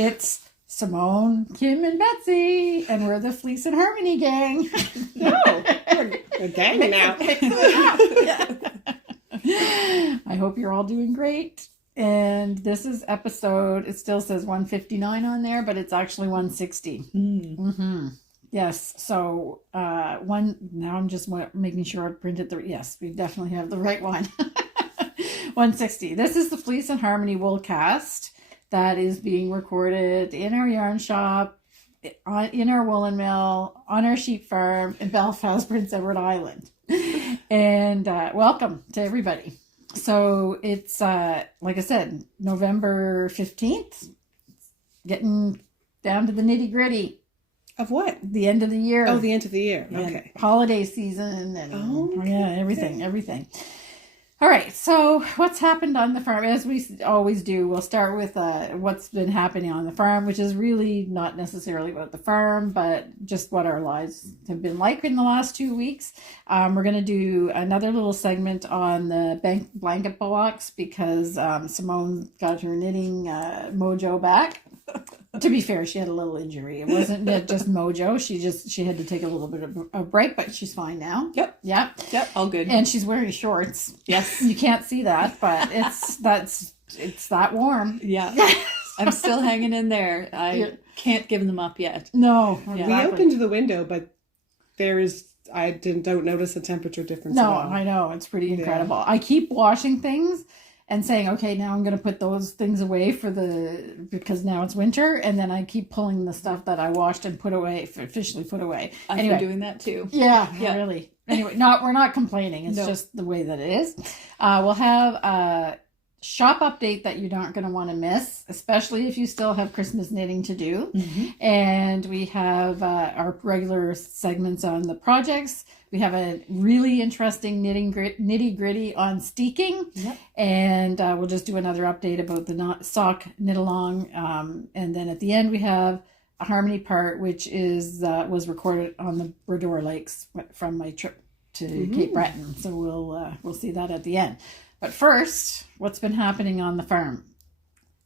It's Simone, Kim, and Betsy, and we're the Fleece and Harmony gang. No, we're a gang now. I hope you're all doing great. And this is episode, it still says 159 on there, but it's actually 160. Mm-hmm. Yes, so now I'm just making sure I printed yes, we definitely have the right one. 160. This is the Fleece and Harmony Woolcast that is being recorded in our yarn shop, in our woolen mill, on our sheep farm in Belfast, Prince Edward Island. And welcome to everybody. So it's, like I said, November 15th, getting down to the nitty gritty. Of what? The end of the year. Oh, the end of the year. Okay. Holiday season and everything. All right. So what's happened on the farm? As we always do, we'll start with what's been happening on the farm, which is really not necessarily about the farm, but just what our lives have been like in the last 2 weeks. We're going to do another little segment on the blanket box because Simone got her knitting mojo back. To be fair, she had a little injury. It wasn't just mojo. She had to take a little bit of a break, but she's fine now. Yep, all good. And she's wearing shorts. Yes, you can't see that, but it's that warm. Yeah, I'm still hanging in there. I can't give them up yet. No, exactly. We opened the window, but don't notice a temperature difference. No, at all. I know, it's pretty incredible. Yeah. I keep washing things and saying, okay, now I'm going to put those things away because now it's winter. And then I keep pulling the stuff that I washed and officially put away. I've been doing that too. Yeah, really. Anyway, we're not complaining. It's just the way that it is. We'll have a shop update that you aren't going to want to miss, especially if you still have Christmas knitting to do. Mm-hmm. And we have our regular segments on the projects. We have a really interesting nitty gritty on Steeking. Yep. And we'll just do another update about the sock knit along. And then at the end, we have a harmony part, which was recorded on the Bredor Lakes from my trip to Cape Breton. So we'll see that at the end. But first, what's been happening on the farm?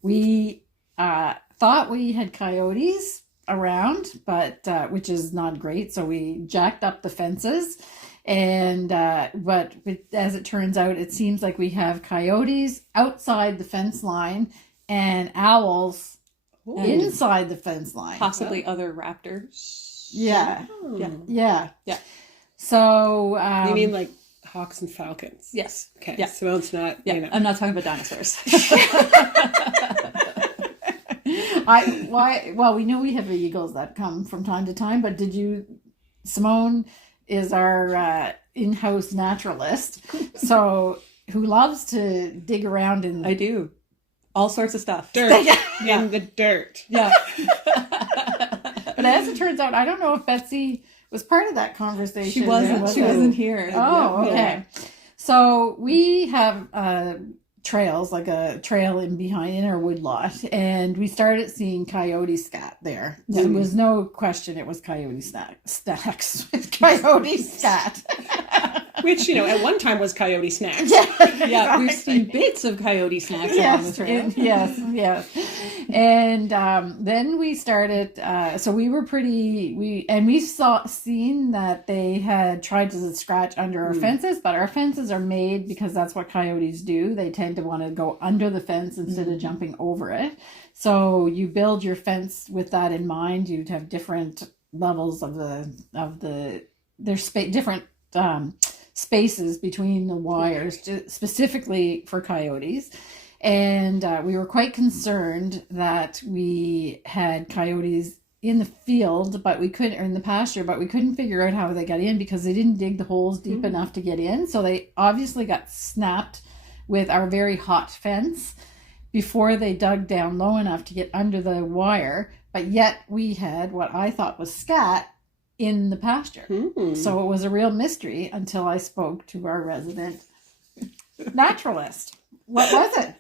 We thought we had coyotes around, but which is not great. So we jacked up the fences, and but as it turns out, it seems like we have coyotes outside the fence line and owls inside the fence line. Possibly other raptors. Yeah. Oh. Yeah. So you mean like hawks and falcons? Yes. Okay. Yeah. So it's not. Yeah. I'm not talking about dinosaurs. Well, we know we have eagles that come from time to time, but Simone is our in-house naturalist, who loves to dig around in... I do. All sorts of stuff. Dirt. In the dirt. Yeah. But as it turns out, I don't know if Betsy was part of that conversation. She wasn't. She wasn't here. Oh, okay. Yeah. So we have... trails, like a trail in our woodlot, and we started seeing coyote scat there. There was no question it was coyote snacks. Coyote scat. Which, at one time was coyote snacks. Yeah, we've seen bits of coyote snacks along the trail. Yes. And then we started, so we were seen that they had tried to scratch under our fences, but our fences are made because that's what coyotes do. They tend to want to go under the fence instead of jumping over it. So you build your fence with that in mind. You'd have different levels of different spaces between the wires, specifically for coyotes. And we were quite concerned that we had coyotes in the field, or in the pasture, but we couldn't figure out how they got in because they didn't dig the holes deep enough to get in. So they obviously got snapped with our very hot fence before they dug down low enough to get under the wire. But yet we had what I thought was scat in the pasture. So it was a real mystery until I spoke to our resident naturalist. What was it?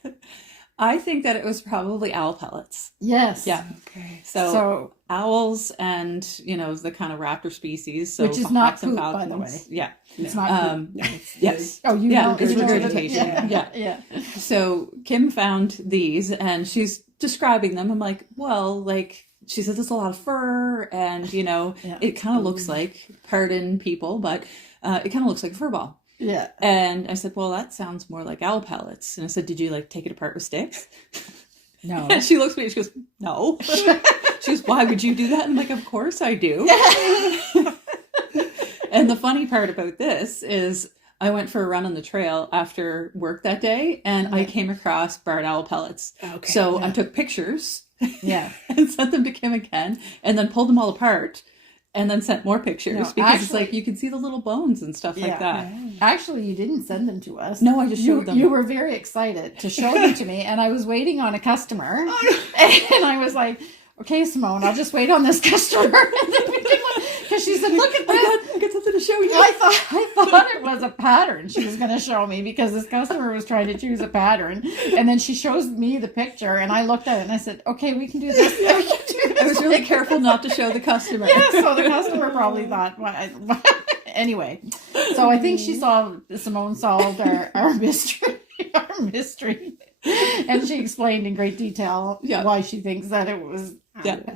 I think that it was probably owl pellets. Yes. Yeah. Okay. So owls and, the kind of raptor species. So which is not hawks and poop, by the falcons. way. Yeah. It's not poop. Yes. Oh, you Yeah, know, it's you know that- regurgitation. Yeah. So Kim found these and she's describing them. I'm like, well, she said there's a lot of fur and, it kind of looks like, pardon people, but it kind of looks like a fur ball. Yeah. And I said, well, that sounds more like owl pellets. And I said, did you take it apart with sticks? No. And she looks at me and she goes, no. She goes, why would you do that? And I'm like, of course I do. And the funny part about this is I went for a run on the trail after work that day and I came across barred owl pellets. Okay. So I took pictures Yeah. and sent them to Kim again and then pulled them all apart and then sent more pictures No, because actually- you can see the little bones and stuff like that. Actually, you didn't send them to us. No, I just showed them. You were very excited to show them to me, and I was waiting on a customer. And I was like, okay, Simone, I'll just wait on this customer. Because she said, look at this. I got something to show you. I thought it was a pattern she was going to show me because this customer was trying to choose a pattern. And then she shows me the picture, and I looked at it, and I said, okay, we can do this. We can do this. I was really careful not to show the customer. Yeah, so the customer probably thought, anyway. So I think Simone solved our mystery, and she explained in great detail why she thinks that it was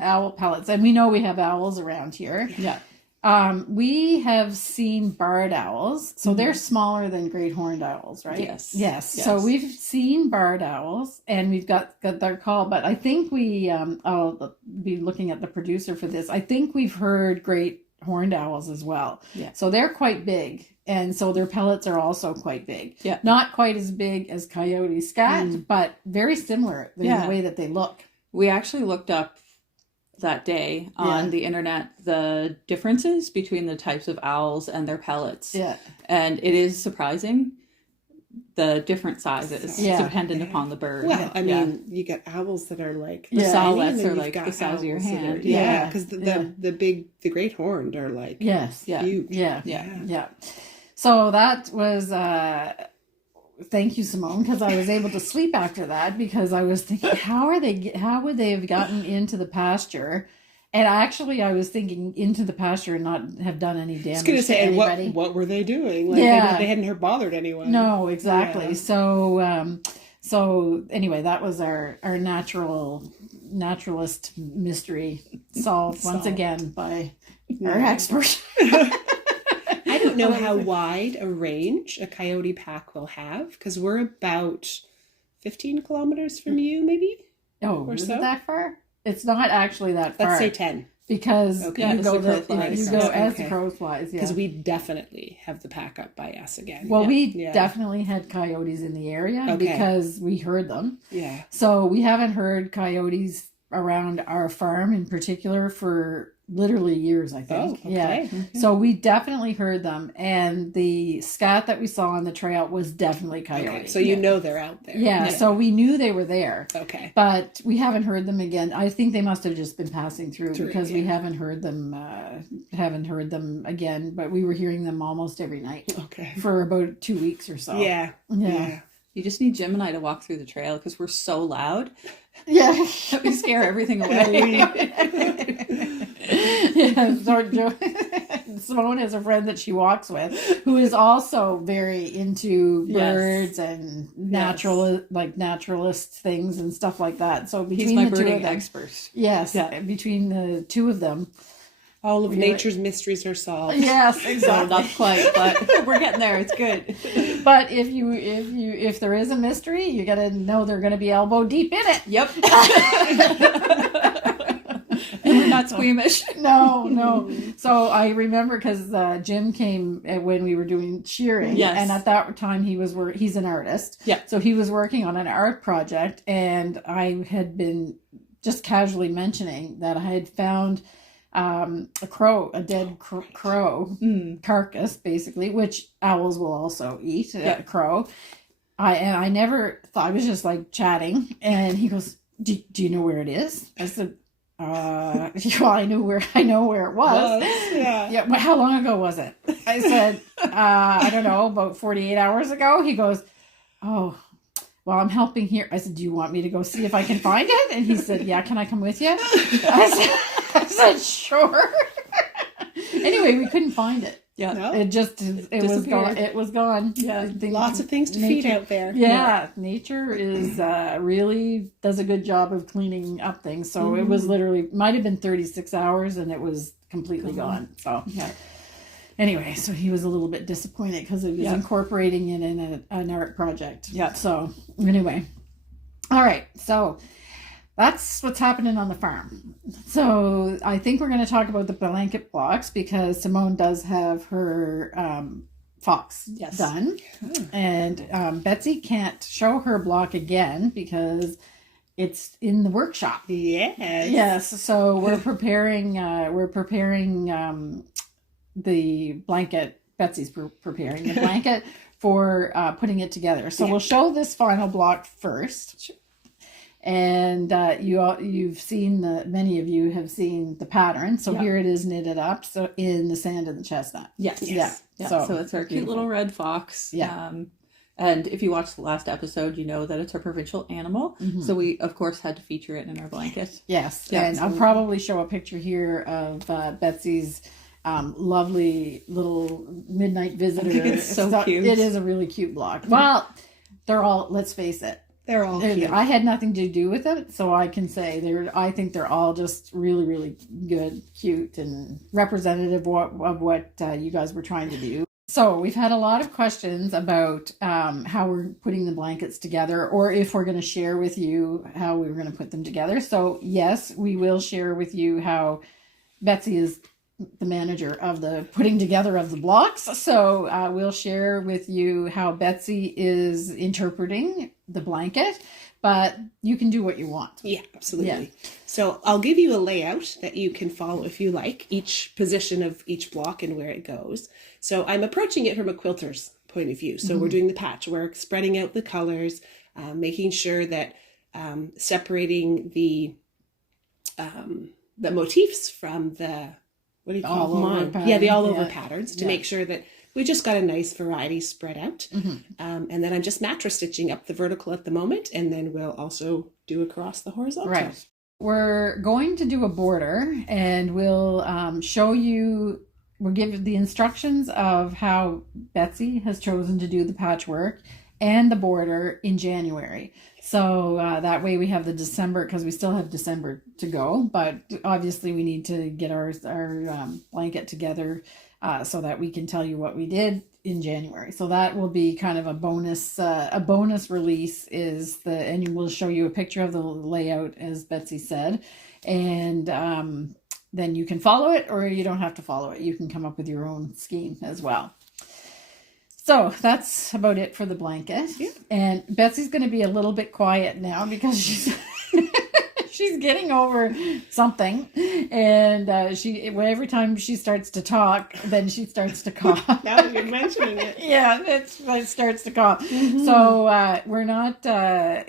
owl pellets. And we know we have owls around here. Yeah. We have seen barred owls, so they're smaller than great horned owls, right? Yes. So we've seen barred owls, and we've got their call. But I think I'll be looking at the producer for this. I think we've heard great horned owls as well. Yeah. So they're quite big, and so their pellets are also quite big. Yeah. Not quite as big as coyote scat, but very similar in the way that they look. We actually looked up that day on the internet the differences between the types of owls and their pellets. Yeah. And it is surprising the different sizes dependent upon the bird. Well, I mean, you get owls that are like the Yeah. sawlets and are then like you've the got size of your owls that hand. are- Yeah. because the great horned are like Yes. huge. Yeah. Yeah. So that was thank you, Simone, because I was able to sleep after that because I was thinking, how would they have gotten into the pasture? And actually, I was thinking into the pasture and not have done any damage I was going to say, to and anybody. what were they doing? Like, they hadn't bothered anyone. No, exactly. Yeah. So anyway, that was our naturalist mystery solved once again by our expert. I don't know how wide a range a coyote pack will have because we're about 15 kilometers from you, maybe. Oh, is it that far? It's not actually that far. Let's say 10. Because you go as the crow flies. Because we definitely have the pack up by us again. Well, we definitely had coyotes in the area because we heard them. Yeah. So we haven't heard coyotes around our farm in particular for literally years, I think. Oh, okay. Yeah. Mm-hmm. So we definitely heard them, and the scat that we saw on the trail was definitely coyote. Okay. So you know they're out there. Yeah, so we knew they were there. Okay. But we haven't heard them again. I think they must have just been passing through because we haven't heard them again, but we were hearing them almost every night. Okay. For about 2 weeks or so. Yeah. You just need Jim and I to walk through the trail because we're so loud. Yeah. We scare everything away. Simone has a friend that she walks with who is also very into birds and naturalist things and stuff like that. So between He's my the two birding of them, expert. yes, between the two of them, all of nature's mysteries are solved. yes, So exactly. not quite, but we're getting there. It's good. But if there is a mystery, you got to know they're going to be elbow deep in it. Yep. And we're not squeamish. No. So I remember because Jim came when we were doing shearing, and at that time he's an artist. Yeah. So he was working on an art project, and I had been just casually mentioning that I had found a dead crow carcass, basically, which owls will also eat. Crow. I never thought, I was just like chatting, and he goes, "Do you know where it is?" I said, well, I know where it was. Yeah. But how long ago was it? I said, I don't know, about 48 hours ago. He goes, oh, well, I'm helping here. I said, do you want me to go see if I can find it? And he said, yeah, can I come with you? I said sure. Anyway, we couldn't find it. Yeah. No? It was gone. It was gone. Yeah. Lots of things to feed out there. Yeah. Nature is really does a good job of cleaning up things. So it was literally, might have been 36 hours and it was completely gone. So yeah. Anyway, so he was a little bit disappointed because it was incorporating it in an art project. Yeah. So anyway, all right. So that's what's happening on the farm. So I think we're going to talk about the blanket blocks because Simone does have her fox done. And Betsy can't show her block again because it's in the workshop. Yes. So we're preparing the blanket. Betsy's preparing the blanket for putting it together. So we'll show this final block first. Sure. And you've seen many of you have seen the pattern. So here it is knitted up. So in the sand and the chestnut. Yes. Yeah. So it's our cute little red fox. Yeah. And if you watched the last episode, you know that it's our provincial animal. Mm-hmm. So we, of course, had to feature it in our blanket. Yes. Yeah, and I'll probably show a picture here of Betsy's lovely little midnight visitor. I think it's so cute. It is a really cute block. Well, they're all, let's face it, they're all cute. I had nothing to do with it, so I can say I think they're all just really, really good, cute, and representative of what you guys were trying to do. So we've had a lot of questions about how we're putting the blankets together, or if we're going to share with you how we're going to put them together. So yes, we will share with you how Betsy is the manager of the putting together of the blocks. So we'll share with you how Betsy is interpreting the blanket, but you can do what you want. Yeah, absolutely. Yeah. So I'll give you a layout that you can follow if you like, each position of each block and where it goes. So I'm approaching it from a quilter's point of view. So we're doing the patchwork, spreading out the colors, making sure that separating the motifs from the, what do you call them? Yeah, the all over patterns to make sure that we just got a nice variety spread out. And then I'm just mattress stitching up the vertical at the moment, and then we'll also do across the horizontal. Right. We're going to do a border, and we'll show you, we'll give the instructions of how Betsy has chosen to do the patchwork and the border in January. So that way we have the December, because we still have December to go, but obviously we need to get our blanket together so that we can tell you what we did in January. So that will be kind of a bonus release and we'll show you a picture of the layout as Betsy said. And then you can follow it, or you don't have to follow it. You can come up with your own scheme as well. So that's about it for the blanket. Yeah. And Betsy's going to be a little bit quiet now because she's she's getting over something, and every time she starts to talk, then she starts to cough. Now that you're mentioning it, yeah, it starts to cough. So we're not. We're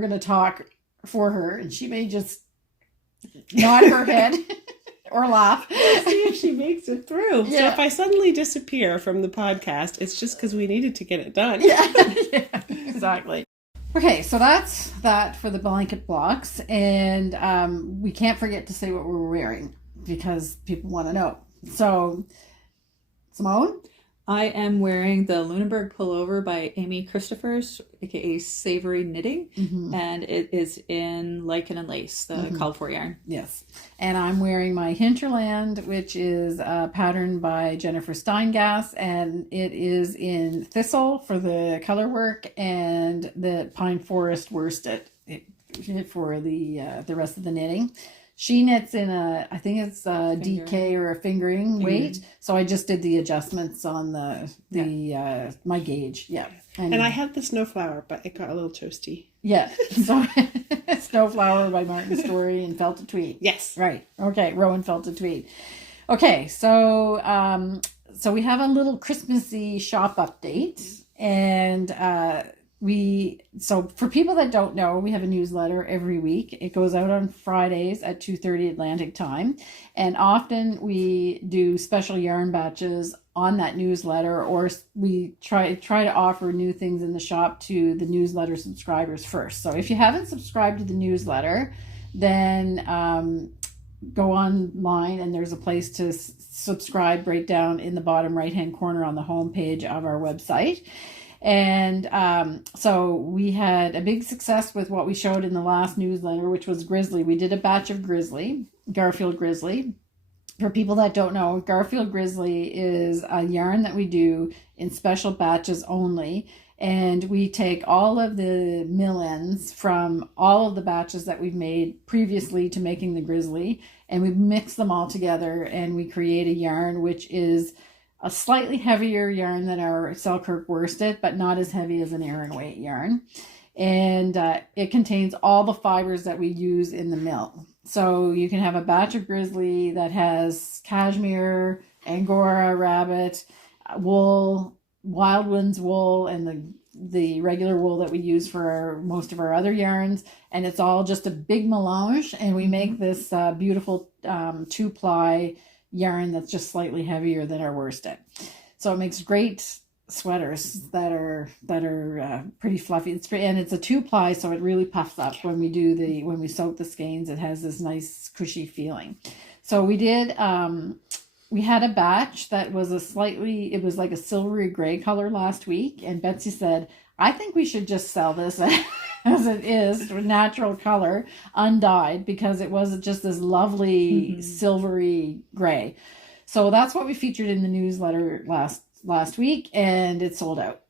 gonna talk for her, and she may just nod her head. Or laugh. See if she makes it through. Yeah. So if I suddenly disappear from the podcast, it's just because we needed to get it done. Yeah, exactly. Okay, so that's that for the blanket blocks. And we can't forget to say what we're wearing because people want to know. So, Simone? I am wearing the Lunenburg Pullover by Amy Christoffers, aka Savory Knitting, and it is in lichen and lace, the called for yarn. Yes, and I'm wearing my Hinterland, which is a pattern by Jennifer Steingass, and it is in thistle for the color work and the pine forest worsted for the rest of the knitting. She knits in I think it's a DK or a fingering weight. So I just did the adjustments on my gauge. Yeah. And I have the Snowflower, but it got a little toasty. Yeah. So Snowflower by Martin Storey and Felted Tweed. Yes. Right. Okay. Rowan Felted Tweed. Okay. So, so we have a little Christmassy shop update, and, so for people that don't know, we have a newsletter every week. It goes out on Fridays at 2:30 Atlantic time. And often we do special yarn batches on that newsletter, or we try to offer new things in the shop to the newsletter subscribers first. So if you haven't subscribed to the newsletter, then go online and there's a place to subscribe right down in the bottom right hand corner on the home page of our website. And so we had a big success with what we showed in the last newsletter, which was Grizzly. We did a batch of Garfield Grizzly. For people that don't know, Garfield Grizzly is a yarn that we do in special batches only. And we take all of the mill ends from all of the batches that we've made previously to making the Grizzly, and we mix them all together and we create a yarn which is a slightly heavier yarn than our Selkirk worsted, but not as heavy as an Aran weight yarn. And it contains all the fibers that we use in the mill. So you can have a batch of Grizzly that has cashmere, Angora rabbit, wool, Wildwind's wool, and the regular wool that we use for most of our other yarns. And it's all just a big melange. And we make this beautiful 2-ply yarn that's just slightly heavier than our worsted. So it makes great sweaters that are pretty fluffy. It's a 2-ply, so it really puffs up when we soak the skeins. It has this nice cushy feeling. So we did we had a batch that was it was like a silvery gray color last week, and Betsy said, I think we should just sell this as it is, natural color, undyed, because it was just this lovely silvery gray. So that's what we featured in the newsletter last week, and it sold out.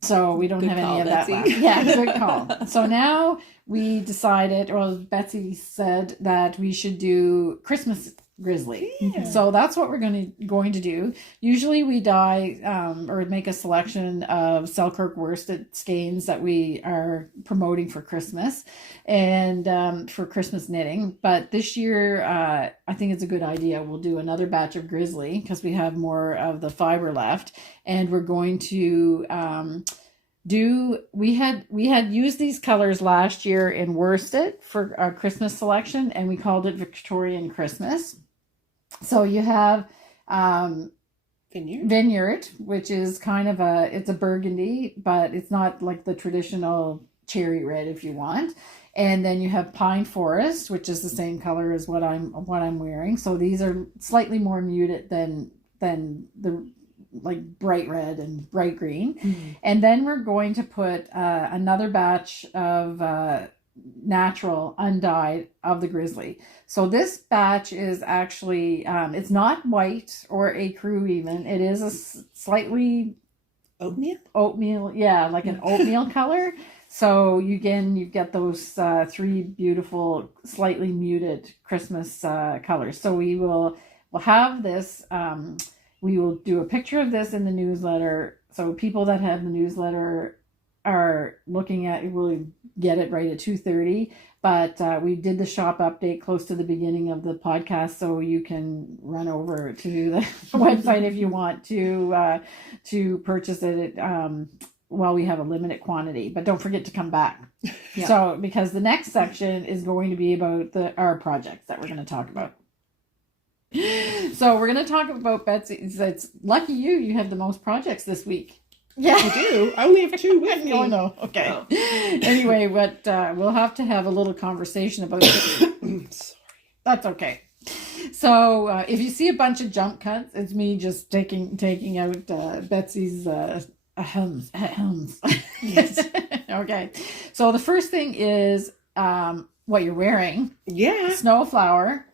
So we don't have any of that left. Yeah, good call. So now we decided, Betsy said that we should do Christmas Grizzly. Yeah. So that's what we're going to do. Usually we dye or make a selection of Selkirk worsted skeins that we are promoting for Christmas and for Christmas knitting. But this year, I think it's a good idea. We'll do another batch of Grizzly because we have more of the fiber left, and we're going to we had used these colors last year in worsted for our Christmas selection, and we called it Victorian Christmas. So you have Vineyard, which is kind of it's a burgundy, but it's not like the traditional cherry red if you want. And then you have Pine Forest, which is the same color as what I'm wearing. So these are slightly more muted than the like bright red and bright green. Mm-hmm. And then we're going to put another batch of natural undyed of the Grizzly. So this batch is actually it's not white or ecru even. It is a slightly oatmeal, yeah, like an oatmeal color. So you get those 3 beautiful slightly muted Christmas colors. So we'll have this we will do a picture of this in the newsletter, so people that have the newsletter are looking at it will get it right at 2:30. But we did the shop update close to the beginning of the podcast, so you can run over to the website if you want to purchase it while we have a limited quantity. But don't forget to come back. Yeah. So because the next section is going to be about our projects that we're going to talk about. So we're going to talk about Betsy. It's lucky you have the most projects this week. Yeah, I do. I only have 2 with me. Oh, no. Okay. Oh. Anyway, but we'll have to have a little conversation about it. Sorry. That's okay. So if you see a bunch of jump cuts, it's me just taking out Betsy's hems. Yes. Okay. So the first thing is what you're wearing. Yeah. Snowflower.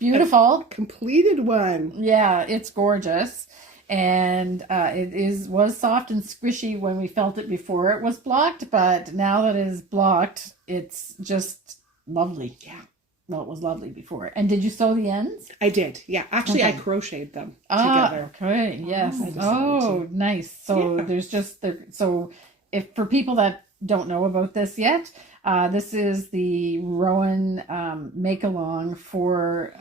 Beautiful. A completed one. Yeah, it's gorgeous. And it was soft and squishy when we felt it before it was blocked, but now that it is blocked, it's just lovely. Yeah. Well, it was lovely before. And did you sew the ends? I did. Yeah. Actually, okay. I crocheted them together. Okay. Yes. Oh, nice. So there's just so if for people that don't know about this yet, this is the ROWAN make along for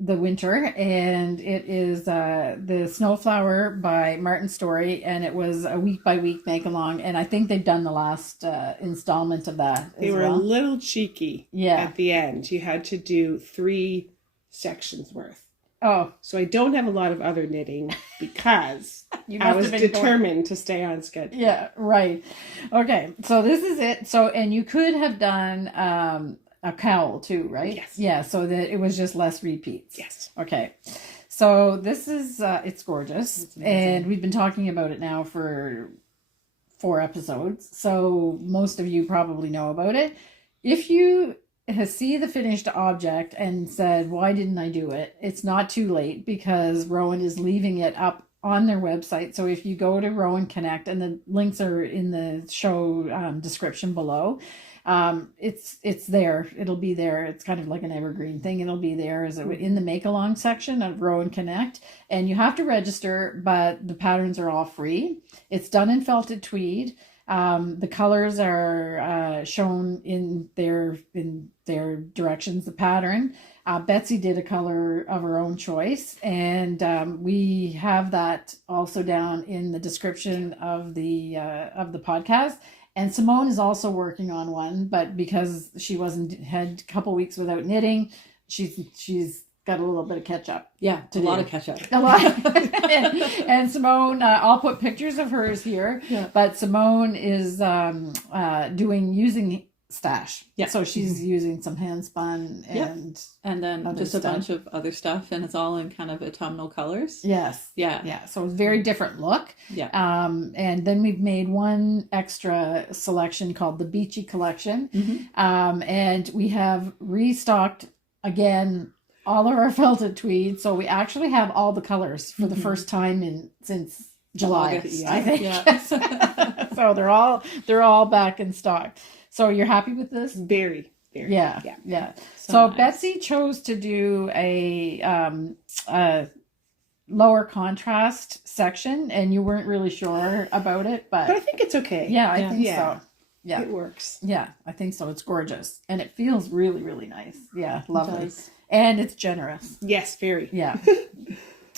the winter, and it is the Snowflower by Martin Storey, and it was a week by week make along, and I think they've done the last installment of that. They were a little cheeky. Yeah. At the end, you had to do 3 sections worth. Oh. So I don't have a lot of other knitting because You I must was have been determined to stay on schedule. Yeah, right. Okay, so this is it. So, and you could have done a cowl too, right? Yes. Yeah, so that it was just less repeats. Yes. Okay. So this is, it's gorgeous. And we've been talking about it now for 4 episodes. So most of you probably know about it. If you see the finished object and said, why didn't I do it? It's not too late because ROWAN is leaving it up on their website. So if you go to ROWAN Connect, and the links are in the show description below, it's there. It'll be there. It's kind of like an evergreen thing. It'll be there as in the make along section of ROWAN Connect, and you have to register, but the patterns are all free. It's done in felted tweed. The colors are shown in their directions, the pattern. Betsy did a color of her own choice, and we have that also down in the description of the podcast. And Simone is also working on one, but because she had a couple weeks without knitting, she's got a little bit of catch up. Yeah, a lot of catch up. A lot. and Simone, I'll put pictures of hers here. Yeah. But Simone is using stash. Yeah. So she's using some hand spun and then just a bunch of other stuff, and it's all in kind of autumnal colors. Yes. Yeah. Yeah. So it's a very different look. Yeah. And then we've made one extra selection called the Beachy collection. Mm-hmm. And we have restocked again all of our felted tweed. So we actually have all the colors for the first time since July, August, I think. Yeah. So they're all back in stock. So you're happy with this? Very. Yeah. So nice. Betsy chose to do a lower contrast section, and you weren't really sure about it, but I think it's okay. Yeah, I think so. Yeah, it works. Yeah, I think so. It's gorgeous, and it feels really, really nice. Yeah, lovely, and it's generous. Yes, very. Yeah.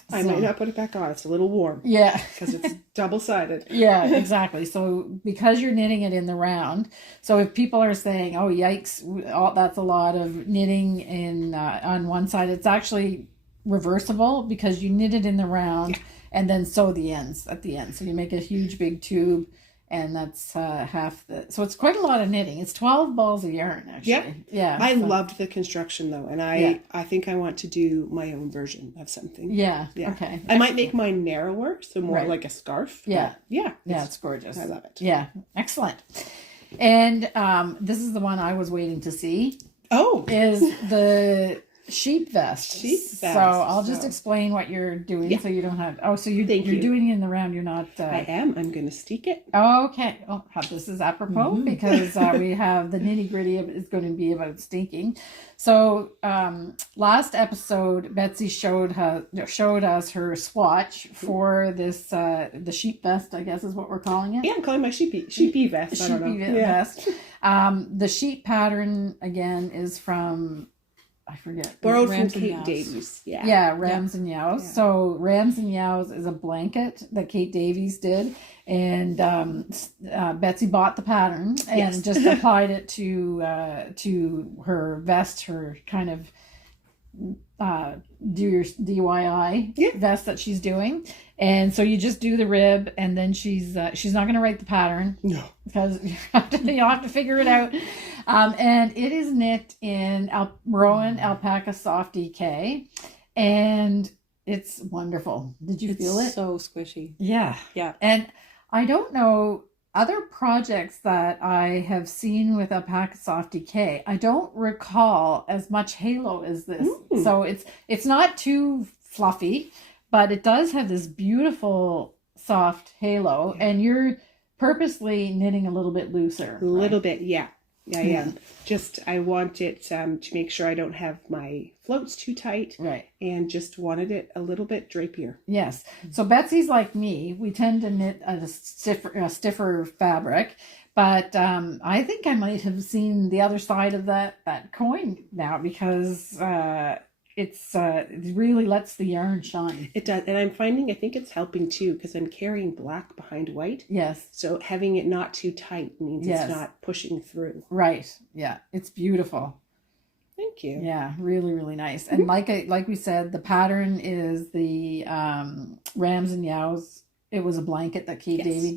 I might not put it back on. It's a little warm. Yeah. Because it's double-sided. Yeah, exactly. So because you're knitting it in the round, so if people are saying, oh, yikes, that's a lot of knitting on one side, it's actually reversible because you knit it in the round and then sew the ends at the end. So you make a huge big tube, and that's half the... So it's quite a lot of knitting. It's 12 balls of yarn, actually. Yep. Yeah. I loved the construction, though, and I think I want to do my own version of something. Yeah. Okay. I might make mine narrower, so more like a scarf. Yeah. Yeah. It's gorgeous. I love it. Yeah. Excellent. And this is the one I was waiting to see. Oh. Is the... sheep vest. So I'll just explain what you're doing so you don't have... Oh, so you're doing it in the round. You're not... I am. I'm going to steek it. Okay. Oh, this is apropos because we have the nitty gritty is going to be about steeking. So last episode, Betsy showed us her swatch for this, the sheep vest, I guess is what we're calling it. Yeah, I'm calling my sheepy vest. I don't know. Vest. The sheep pattern, again, is from... I forget. Borrowed from Kate Davies. Rams and Yows. Yeah. So Rams and Yows is a blanket that Kate Davies did. And Betsy bought the pattern and just applied it to her vest, her kind of do your DIY vest that she's doing. And so you just do the rib, and then she's not going to write the pattern. No. Because you have to figure it out. And it is knit in ROWAN Alpaca Soft DK, and it's wonderful. Did you feel it? So squishy. Yeah. Yeah. And I don't know other projects that I have seen with Alpaca Soft DK. I don't recall as much halo as this. So it's not too fluffy, but it does have this beautiful soft halo, and you're purposely knitting a little bit looser. A little bit, yeah. Yeah, I am. Just, I want it to make sure I don't have my floats too tight. Right. And just wanted it a little bit drapier. Yes. So Betsy's like me. We tend to knit a stiffer fabric. But I think I might have seen the other side of that coin now, because it really lets the yarn shine. It does. And I'm finding, I think it's helping too, because I'm carrying black behind white. Yes. So having it not too tight means it's not pushing through. Right. Yeah. It's beautiful. Thank you. Yeah, really, really nice. And like we said, the pattern is the Rams and Yows. It was a blanket that Kate Davey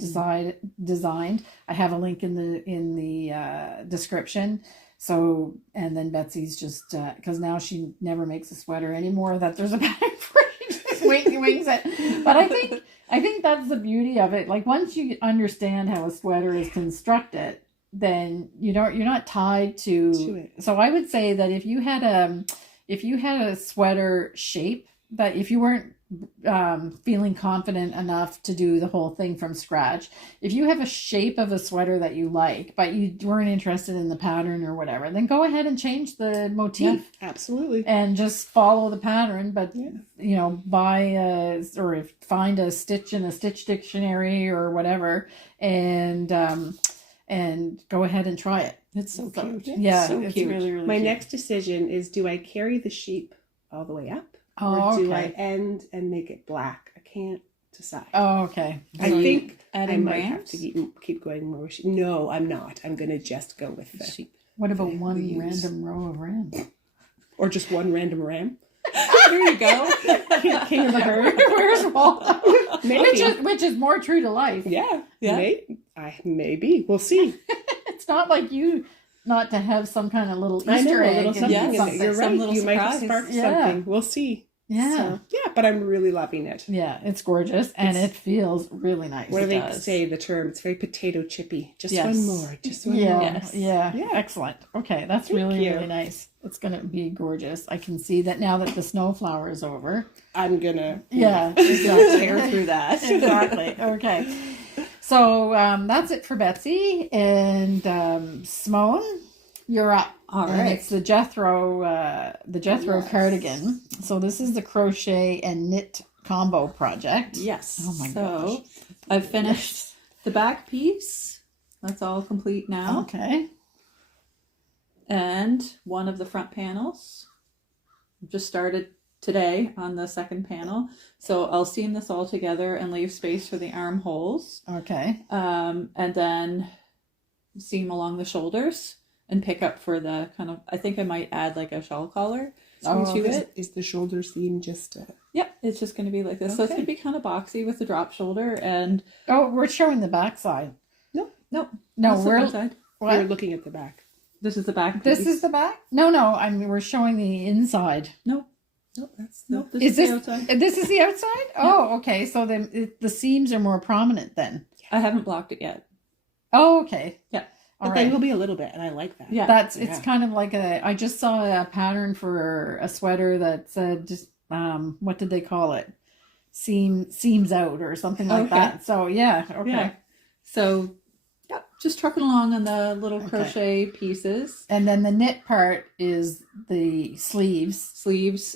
designed. I have a link in the description. So, and then Betsy's just because now she never makes a sweater anymore that there's a pattern for it. She just wings it. But I think that's the beauty of it. Like once you understand how a sweater is constructed, then you're not tied to it. So I would say that if you had a sweater shape, that if you weren't feeling confident enough to do the whole thing from scratch, if you have a shape of a sweater that you like but you weren't interested in the pattern or whatever, then go ahead and change the motif. Yeah, absolutely. And just follow the pattern, but buy or find a stitch in a stitch dictionary or whatever, and go ahead and try it. It's so cute. Yeah, so it's cute. really, really My cute. next decision is, do I carry the sheep all the way up? Oh, or do okay. I end and make it black? I can't decide. Oh, okay. I think I adding might have rams? to keep going more sheep. No, I'm not. I'm going to just go with the Sheep. What about we one use. random row of rams? Or just one random ram. There you go. King of the herd. Where's Waldo? Maybe. Which is more true to life. Yeah. Yeah. Maybe. We'll see. It's not like you not to have some kind of little I know, Easter a egg. little and something in something. it. You're Some right. little You might have surprise. sparked Yeah. something. We'll see. Yeah. So, yeah, but I'm really loving it. Yeah, it's gorgeous and it feels really nice. What do It they does. say? The term. It's very potato chippy. Just Yes. one more. Just one Yeah, more. Yes. yeah, Yeah. excellent. Okay, that's Thank really, you. really nice. It's going to be gorgeous. I can see that now that the snowflower is over. I'm gonna. Yeah, Tear exactly. through that. Exactly. Okay. So that's it for Betsy. And Simone, you're up. All And right. it's the Jethro Yes. cardigan. So this is the crochet and knit combo project. Yes. Oh my so gosh. I've finished the back piece. That's all complete now. Okay. And one of the front panels. Just started today on the second panel. So I'll seam this all together and leave space for the armholes. Okay. And then seam along the shoulders and pick up for the kind of, I think I might add like a shawl collar to it. Is the shoulder seam just? Yep, it's just going to be like this. So it's Okay. going to be kind of boxy with the drop shoulder and Oh, we're showing the back side. no, No, that's the we're front side. what? You're looking at the back. This is the back This piece. is the back? No, I mean we're showing the inside. No, No, that's no, this Is is this the outside. This is the outside? Oh, okay. So the seams are more prominent then. I haven't blocked it yet. Oh, okay. Yeah. All But they right. will be a little bit, and I like that. Yeah. It's Yeah. kind of like I just saw a pattern for a sweater that said just what did they call it? Seams out or something like Okay. that. So yeah, okay. Yeah. So, yeah, just trucking along on the little Okay. crochet pieces. And then the knit part is the sleeves. Sleeves,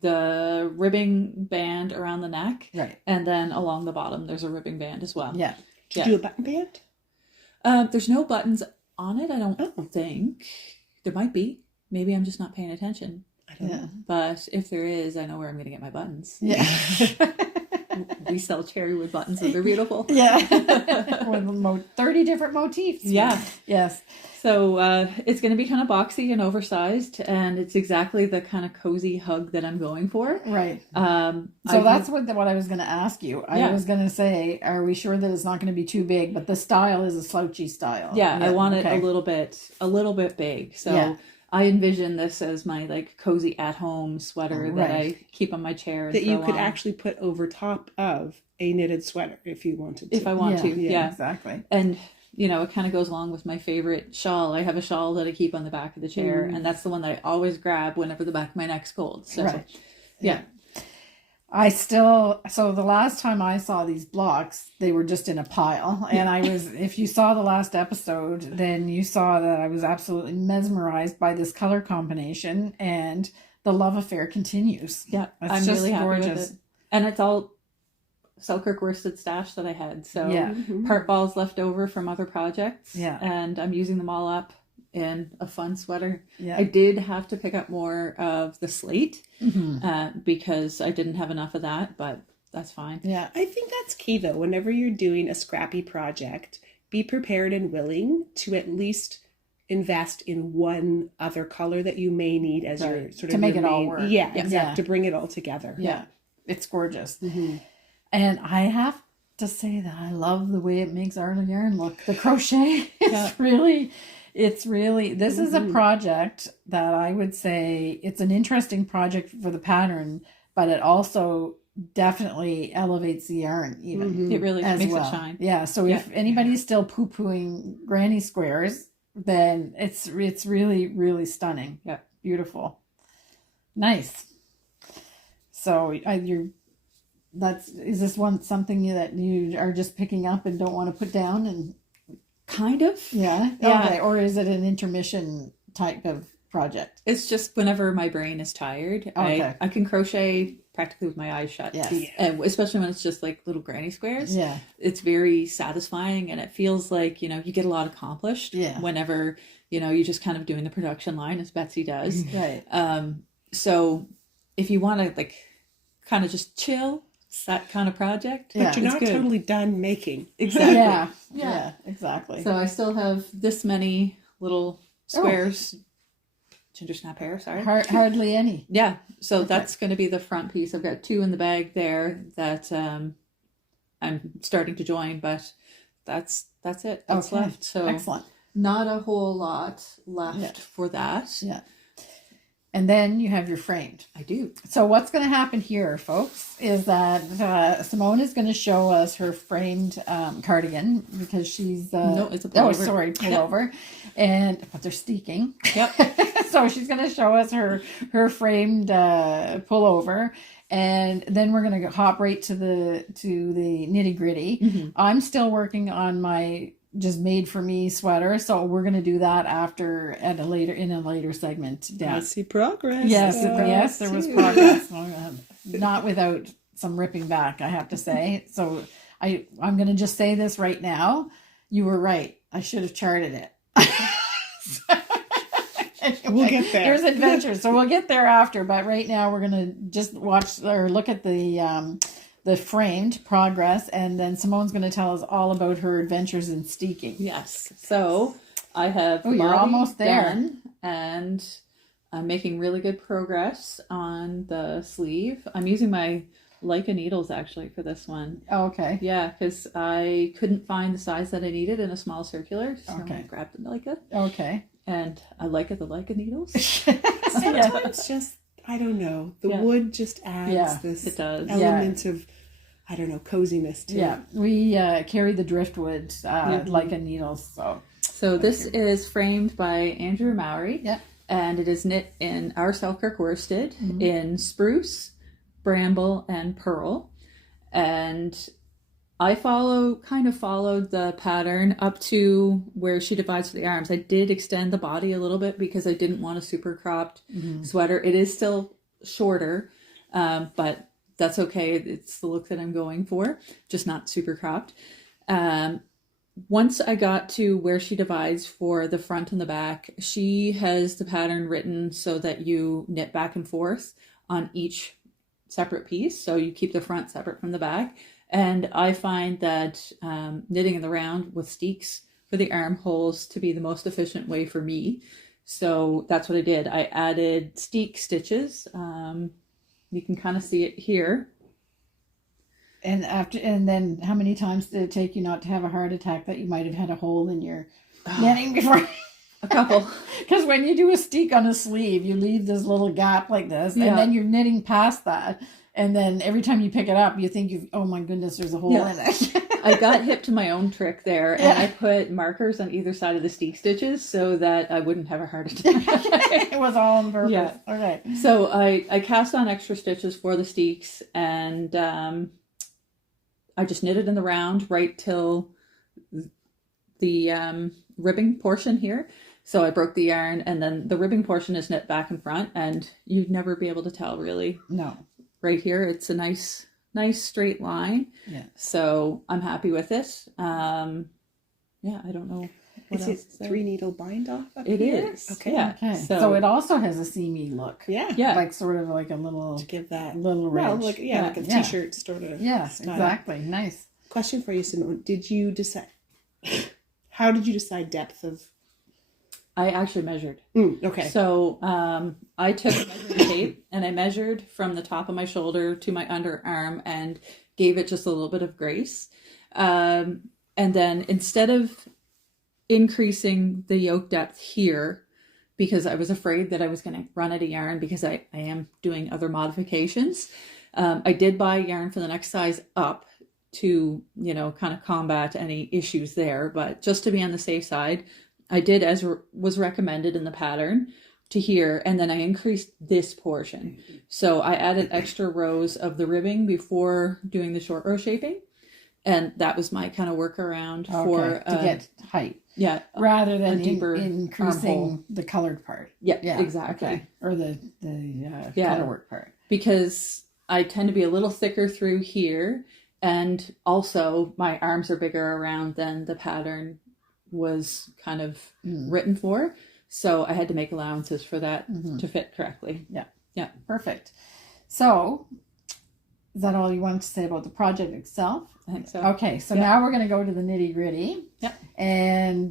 the ribbing band around the neck, Right. and then along the bottom there's a ribbing band as well. Yeah. Did you do a button band? There's no buttons on it, I don't Oh. think. There might be. Maybe I'm just not paying attention. I don't Yeah. know. But if there is, I know where I'm going to get my buttons. Yeah. We sell cherry wood buttons, and they're beautiful. Yeah. With 30 different motifs. Yeah. Yes. So it's going to be kind of boxy and oversized, and it's exactly the kind of cozy hug that I'm going for. Right. So So that's what I was going to ask you. I Yeah. was going to say, are we sure that it's not going to be too big? But the style is a slouchy style. Yeah, I want it okay. a little bit big. So Yeah. I envision this as my like cozy at home sweater that I Right. keep on my chair and That you throw could on actually put over top of a knitted sweater if you wanted to. if I want to. Yeah. Exactly. And you know, it kind of goes along with my favorite shawl. I have a shawl that I keep on the back of the chair, and that's the one that I always grab whenever the back of my neck's cold. So Right. yeah. So the last time I saw these blocks, they were just in a pile. And if you saw the last episode, then you saw that I was absolutely mesmerized by this color combination, and the love affair continues. Yeah, It's I'm just really happy gorgeous. with it. And it's all Selkirk worsted stash that I had. So Yeah. part balls left over from other projects. Yeah. And I'm using them all up in a fun sweater. Yeah. I did have to pick up more of the slate Mhm. because I didn't have enough of that, but that's fine. Yeah. I think that's key though. Whenever you're doing a scrappy project, be prepared and willing to at least invest in one other color that you may need as your sort of to make your it all main- work. Yeah, Yeah. exactly. To bring it all together. Yeah, it's gorgeous. Mm-hmm. And I have to say that I love the way it makes our yarn look. The crochet, it's really, this is a project that I would say it's an interesting project for the pattern, but it also definitely elevates the yarn even. It really as makes well. it shine. Yeah. So if anybody's still poo-pooing granny squares, then it's really, really stunning. Yeah. Beautiful. Nice. So is this one something that you are just picking up and don't want to put down? And Kind of. yeah. Yeah. Okay. Or is it an intermission type of project? It's just whenever my brain is tired, Okay. I can crochet practically with my eyes shut. Yes. Yeah. And especially when it's just like little granny squares. Yeah. It's very satisfying, and it feels like, you get a lot accomplished whenever, you're just kind of doing the production line as Betsy does. Right. So if you want to like kind of just chill, it's that kind of project. But you're it's not good. totally done making. Exactly. Yeah. Exactly. So I still have this many little squares. Ginger snap hair, sorry. Hardly any. Yeah. So that's going to be the front piece. I've got 2 in the bag there that I'm starting to join, but that's it. That's left. So excellent. not a whole lot left for that. Yeah. And then you have your framed. I do. So what's going to happen here, folks, is that Simone is going to show us her framed cardigan because she's... no, it's a pullover. Oh, sorry, pullover. But they're steeking. Yep. So she's going to show us her framed pullover. And then we're going to hop right to the nitty gritty. Mm-hmm. I'm still working on my just made for me sweater, so we're going to do that in a later segment. I see progress. Yes, there was progress. Not without some ripping back, I have to say. So I'm going to just say this right now. You were right. I should have charted it. Anyway, We'll get there. Here's adventures. So we'll get there after, but right now we're going to just watch or look at the framed progress, and then Simone's going to tell us all about her adventures in steeking. Yes. So I have you're almost there. done, and I'm making really good progress on the sleeve. I'm using my Leica needles actually for this one. Oh, okay. Yeah, because I couldn't find the size that I needed in a small circular, so I grabbed the Leica. Okay. And I like the Leica needles. Sometimes just, I don't know, the wood just adds this it does. element of, I don't know, coziness to it. We carry the driftwood Leica needles. So this is framed by Andrew Mowry. Yeah. And it is knit in our Selkirk worsted in spruce, bramble, and pearl. And I kind of followed the pattern up to where she divides the arms. I did extend the body a little bit because I didn't want a super cropped sweater. It is still shorter, but that's okay. It's the look that I'm going for, just not super cropped. Once I got to where she divides for the front and the back, she has the pattern written so that you knit back and forth on each separate piece. So you keep the front separate from the back. And I find that knitting in the round with steeks for the armholes to be the most efficient way for me. So that's what I did. I added steek stitches. You can kind of see it here. And then how many times did it take you not to have a heart attack that you might have had a hole in your netting before? A couple. Because when you do a steek on a sleeve, you leave this little gap like this, and then you're knitting past that. And then every time you pick it up, you think oh my goodness, there's a hole in it. I got hip to my own trick there, and I put markers on either side of the steek stitches so that I wouldn't have a heart attack. It was all on purpose. Yeah. Okay. So I cast on extra stitches for the steeks, and I just knitted in the round right till the ribbing portion here. So I broke the yarn, and then the ribbing portion is knit back and front, and you'd never be able to tell really. No. Right here, it's a nice straight line. Yeah. So I'm happy with it. I don't know what else. Is it 3-needle bind off up it here? is. Okay. Yeah. Okay. So it also has a seamy look. Yeah. Yeah. Like sort of like a little to give that little ridge. well, like a t-shirt sort of. Yeah, style. exactly. Nice. Question for you, Simone. Did you decide? How did you decide depth of? I actually measured. Okay. So I took measuring tape and I measured from the top of my shoulder to my underarm and gave it just a little bit of grace. And then instead of increasing the yoke depth here, because I was afraid that I was going to run out of yarn because I am doing other modifications, I did buy yarn for the next size up to, you know, kind of combat any issues there. But just to be on the safe side, I did as was recommended in the pattern to here, and then I increased this portion. So I added extra rows of the ribbing before doing the short row shaping, and that was my kind of workaround for to get height. Yeah, rather than deeper increasing the colored part. Yeah, exactly. Okay. Or the colorwork part. Because I tend to be a little thicker through here, and also my arms are bigger around than the pattern was kind of written for. So I had to make allowances for that to fit correctly. Yeah. Perfect. So is that all you wanted to say about the project itself? I think so. Okay, so now we're going to go to the nitty gritty. Yep. And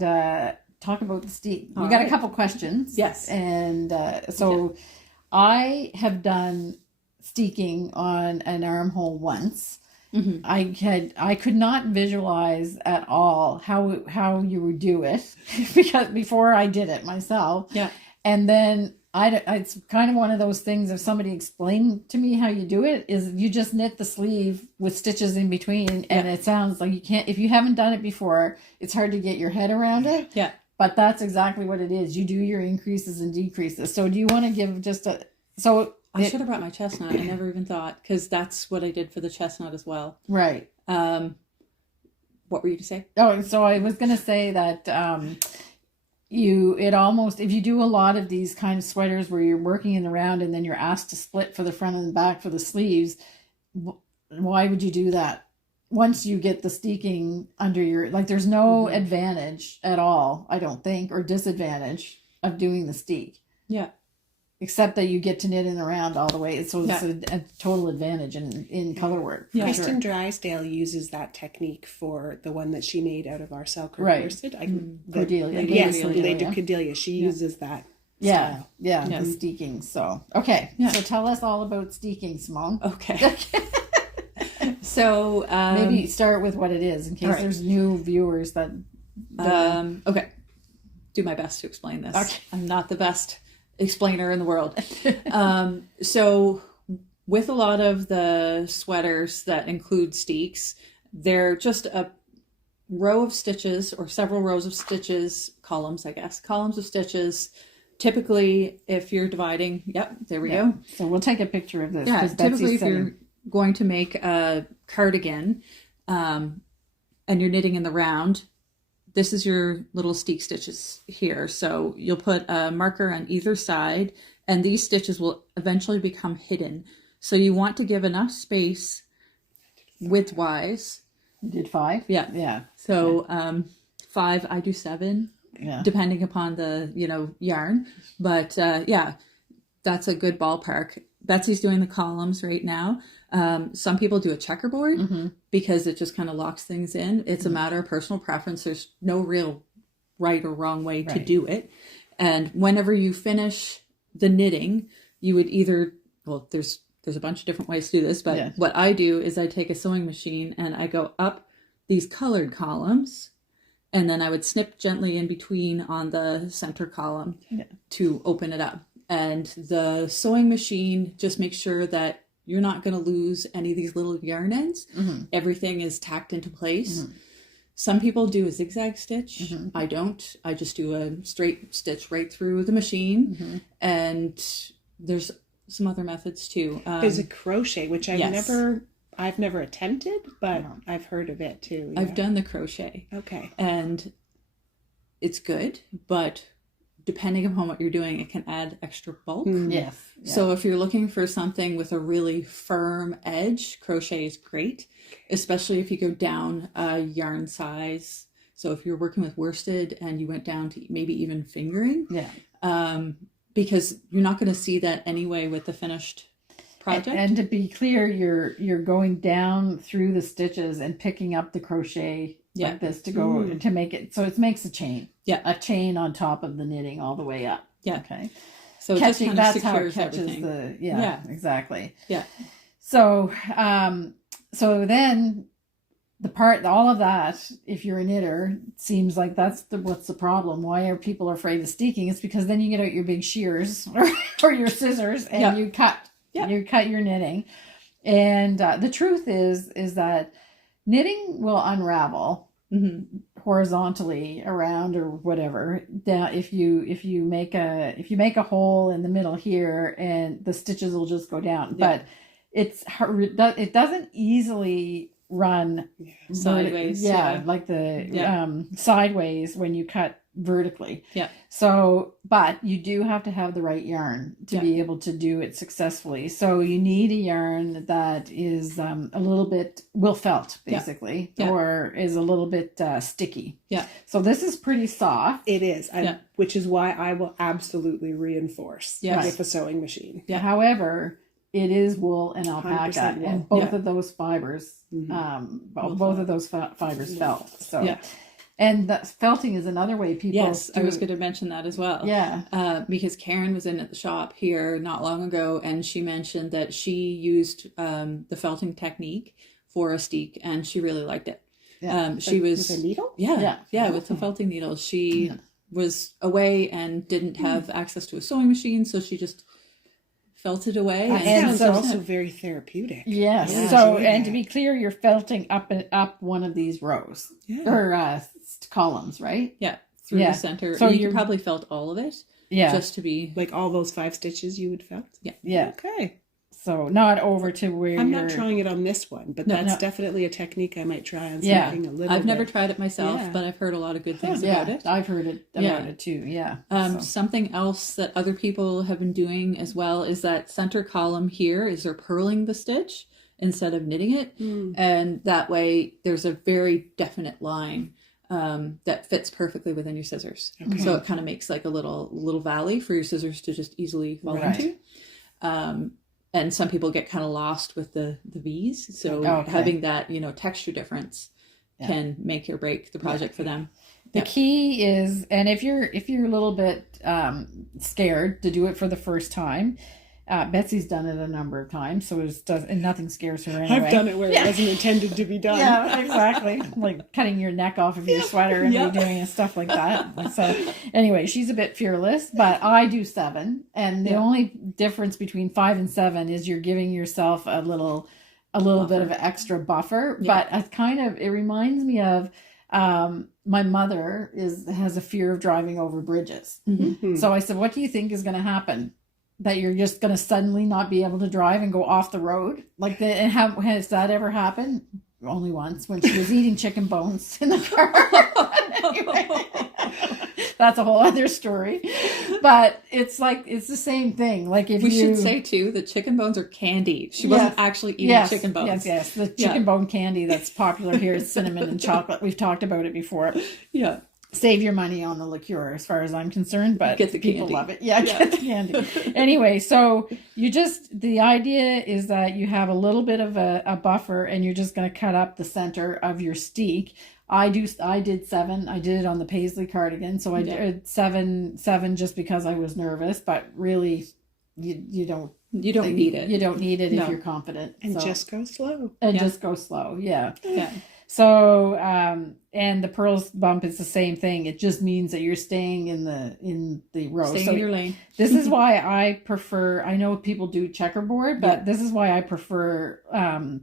talk about the steek. We got a couple questions. Yes. And I have done steeking on an armhole once. I could not visualize at all how you would do it because before I did it myself. Yeah. And then it's kind of one of those things, if somebody explained to me how you do it, is you just knit the sleeve with stitches in between, and it sounds like you can't, if you haven't done it before, it's hard to get your head around it. Yeah. But that's exactly what it is. You do your increases and decreases. So do you want to give just I should have brought my chestnut. I never even thought, because that's what I did for the chestnut as well. Right. What were you to say? Oh, so I was going to say that if you do a lot of these kind of sweaters where you're working in the round and then you're asked to split for the front and the back for the sleeves, why would you do that? Once you get the steeking under your, like, there's no advantage at all, I don't think, or disadvantage of doing the steek. Yeah. Except that you get to knit in the round all the way. So it's a total advantage in color work. Yeah. Kristen Drysdale uses that technique for the one that she made out of our Selkirk worsted. Cordelia. Cordelia. She uses that style. Yeah, the steeking. So, okay. Yeah. So tell us all about steeking, Simone. Okay. So maybe start with what it is in case there's new viewers that okay. Do my best to explain this. Okay. I'm not the best explainer in the world. So with a lot of the sweaters that include steeks, they're just a row of stitches or several rows of stitches, columns of stitches. Typically, if you're dividing, there we go. So we'll take a picture of this. Yeah, typically if you're going to make a cardigan and you're knitting in the round, this is your little steek stitches here. So you'll put a marker on either side, and these stitches will eventually become hidden. So you want to give enough space width-wise. You did 5? Yeah. Yeah. So 5, I do 7, depending upon the, yarn. But that's a good ballpark. Betsy's doing the columns right now. Some people do a checkerboard because it just kind of locks things in. It's a matter of personal preference. There's no real right or wrong way to do it. And whenever you finish the knitting, you would either, there's a bunch of different ways to do this, but what I do is I take a sewing machine and I go up these colored columns, and then I would snip gently in between on the center column to open it up. And the sewing machine just makes sure that you're not going to lose any of these little yarn ends. Everything is tacked into place. Some people do a zigzag stitch. I don't. I just do a straight stitch right through the machine. And there's some other methods too. There's a crochet, which I've never attempted, but I've heard of it too. I've done the crochet. Okay. And it's good, but depending upon what you're doing, it can add extra bulk. Yes. Yeah. So if you're looking for something with a really firm edge, crochet is great, especially if you go down a yarn size. So if you're working with worsted and you went down to maybe even fingering, because you're not going to see that anyway with the finished project. And to be clear, you're going down through the stitches and picking up the crochet like this to go to make it. So it makes a chain. Yeah. A chain on top of the knitting all the way up. Yeah. Okay. So it just kind of that's how it secures catches everything. yeah, exactly. Yeah. So, so then all of that, if you're a knitter, seems like what's the problem. Why are people afraid of steeking? It's because then you get out your big shears or your scissors and you cut your knitting. And the truth is that knitting will unravel horizontally around or whatever. That if you make a hole in the middle here, and the stitches will just go down. But it doesn't easily run sideways. Like the sideways when you cut vertically. Yeah. So, but you do have to have the right yarn to be able to do it successfully. So you need a yarn that is a little bit felt, basically, or is a little bit sticky. Yeah. So this is pretty soft. It is, which is why I will absolutely reinforce with a sewing machine. Yeah. However, it is wool and alpaca, wool. And both of those fibers, both of those fibers felt. So, and the felting is another way people. Yes, I was going to mention that as well. Yeah, because Karen was in at the shop here not long ago, and she mentioned that she used the felting technique for a steek, and she really liked it. Yeah. She was with a needle. Yeah, with the felting needle. She was away and didn't have access to a sewing machine, so she just felted away, and it's also very therapeutic. Yes. Yeah. So, and to be clear, you're felting up one of these rows or columns, right? Yeah, through the center. So you probably felt all of it. Yeah, just to be like all those 5 stitches you would felt. Yeah. Yeah. Okay. So not over to where I'm not trying it on this one, but that's definitely a technique I might try on something a little I've bit. never tried it myself, but I've heard a lot of good things about it. I've heard it about it too, Something else that other people have been doing as well is that center column here is they're purling the stitch instead of knitting it. And that way there's a very definite line that fits perfectly within your scissors. Okay. So it kind of makes like a little valley for your scissors to just easily fall into. And some people get kind of lost with the V's. So having that, texture difference can make or break the project for them. The key is, and if you're a little bit scared to do it for the first time, Betsy's done it a number of times, so and nothing scares her anyway. I've done it where it wasn't intended to be done. Yeah, exactly. Like cutting your neck off of your sweater and redoing and stuff like that. So anyway, she's a bit fearless, but I do 7. And the only difference between 5 and 7 is you're giving yourself a little bit of an extra buffer. Yeah. But it reminds me of my mother has a fear of driving over bridges. Mm-hmm. So I said, what do you think is going to happen? That you're just going to suddenly not be able to drive and go off the road? Has that ever happened? Only once, when she was eating chicken bones in the car. Anyway, that's a whole other story. But it's the same thing. Like if we should say too that chicken bones are candy. She wasn't actually eating chicken bones. Yes. The chicken bone candy that's popular here is cinnamon and chocolate. We've talked about it before. Yeah. Save your money on the liqueur as far as I'm concerned, but get the people candy. love it. Yeah, get the candy. Anyway, so the idea is that you have a little bit of a buffer, and you're just going to cut up the center of your steek. I did 7. I did it on the Paisley cardigan, so I did 7 just because I was nervous, but really you don't need it. You don't need it if you're confident. And just go slow. Just go slow. Yeah. Yeah. So, and the pearls bump is the same thing. It just means that you're staying in the row. Staying in your lane. This is why I prefer, I know people do checkerboard, but this is why I prefer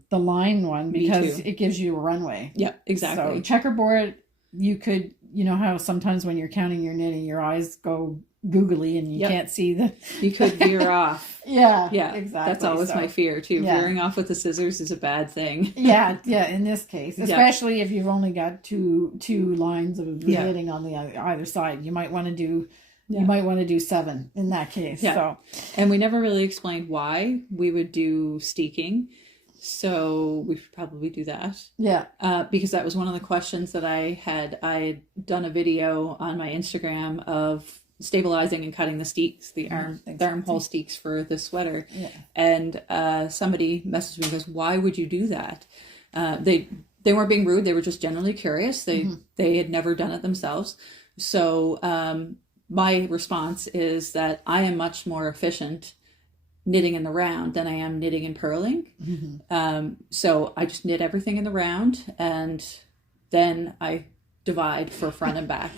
the line one, because it gives you a runway. Yeah, exactly. So checkerboard, you could, how sometimes when you're counting your knitting, your eyes go googly and you can't see you could veer off. Yeah, exactly. That's always my fear too. Veering off with the scissors is a bad thing. In this case, especially if you've only got two lines of knitting on the either side, you might want to do 7 in that case. So, and we never really explained why we would do steeking, so we should probably do that. Because that was one of the questions that I had done a video on my Instagram of stabilizing and cutting the steeks, the armhole steeks for the sweater. And somebody messaged me and goes, why would you do that? They they weren't being rude. They were just generally curious. They had never done it themselves. So my response is that I am much more efficient knitting in the round than I am knitting and purling. So I just knit everything in the round, and then I divide for front and back.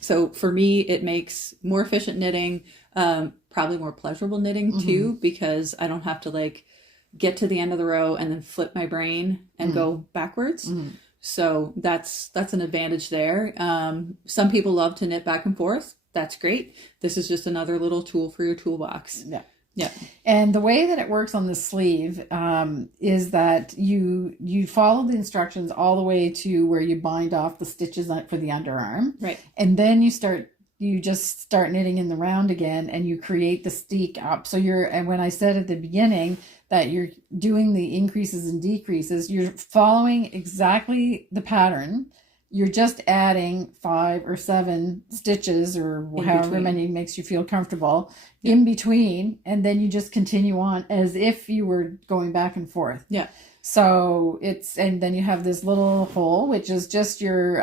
So for me, it makes more efficient knitting, probably more pleasurable knitting too, because I don't have to like get to the end of the row and then flip my brain and go backwards. So that's an advantage there. Some people love to knit back and forth. That's great. This is just another little tool for your toolbox. Yeah. And the way that it works on the sleeve is that you follow the instructions all the way to where you bind off the stitches for the underarm. Right. And then you just start knitting in the round again, and you create the steek up. So and when I said at the beginning that you're doing the increases and decreases, you're following exactly the pattern. You're just adding 5 or 7 stitches or however many makes you feel comfortable in between. And then you just continue on as if you were going back and forth. Yeah. So and then you have this little hole, which is just your,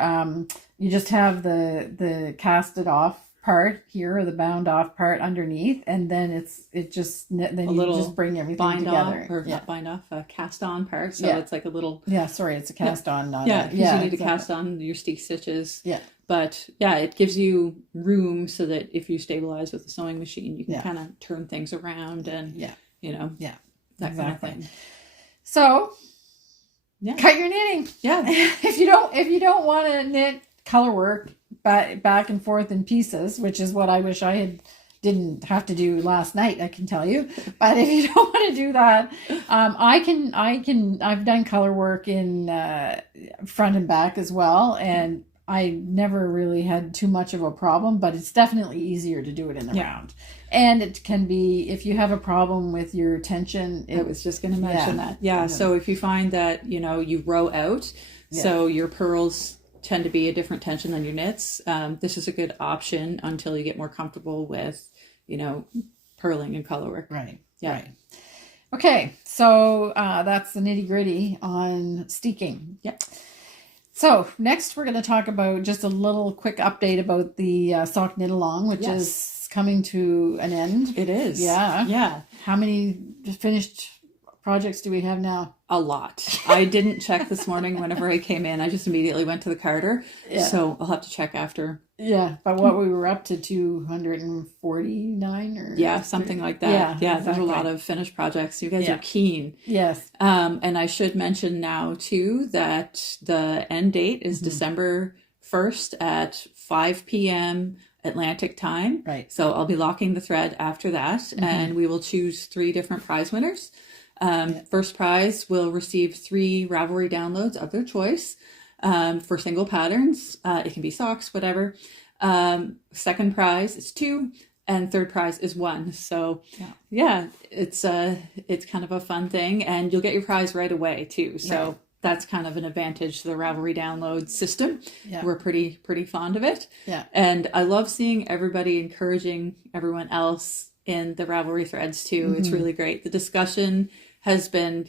you just have the casted off part here, or the bound off part underneath, and then you just bring everything together. Not bind off, a cast on part. So it's like a little. Yeah, sorry, it's a cast on. Not because you need to cast on your steek stitches. Yeah. But yeah, it gives you room so that if you stabilize with the sewing machine, you can kind of turn things around and that kind of thing. So cut your knitting. Yeah. if you don't want to knit color work back and forth in pieces, which is what I wish I didn't have to do last night, I can tell you. But if you don't want to do that, I've done color work in front and back as well, and I never really had too much of a problem, but it's definitely easier to do it in the round. And it can be, if you have a problem with your tension. I was just going to mention that. Yeah. So if you find that, you row out, so your purls tend to be a different tension than your knits, this is a good option until you get more comfortable with, purling and color work. Right. Yeah. Right. Okay. So that's the nitty gritty on steeking. Yep. So next we're going to talk about just a little quick update about the sock knit along, which is coming to an end. It is. Yeah. Yeah. How many finished projects do we have now? A lot. I didn't check this morning whenever I came in. I just immediately went to the Carter. Yeah. So I'll have to check after. Yeah. But what we were up to 249 or? Yeah, something like that. Yeah. Exactly. There's a lot of finished projects. You guys are keen. Yes. And I should mention now too that the end date is December 1st at 5 p.m. Atlantic time. Right. So I'll be locking the thread after that, and we will choose 3 different prize winners. First prize will receive 3 Ravelry downloads of their choice for single patterns. It can be socks, whatever. Second prize is 2, and third prize is 1. So it's kind of a fun thing, and you'll get your prize right away too. So that's kind of an advantage to the Ravelry download system. Yeah. We're pretty fond of it. Yeah. And I love seeing everybody encouraging everyone else in the Ravelry threads too. It's really great. The discussion has been,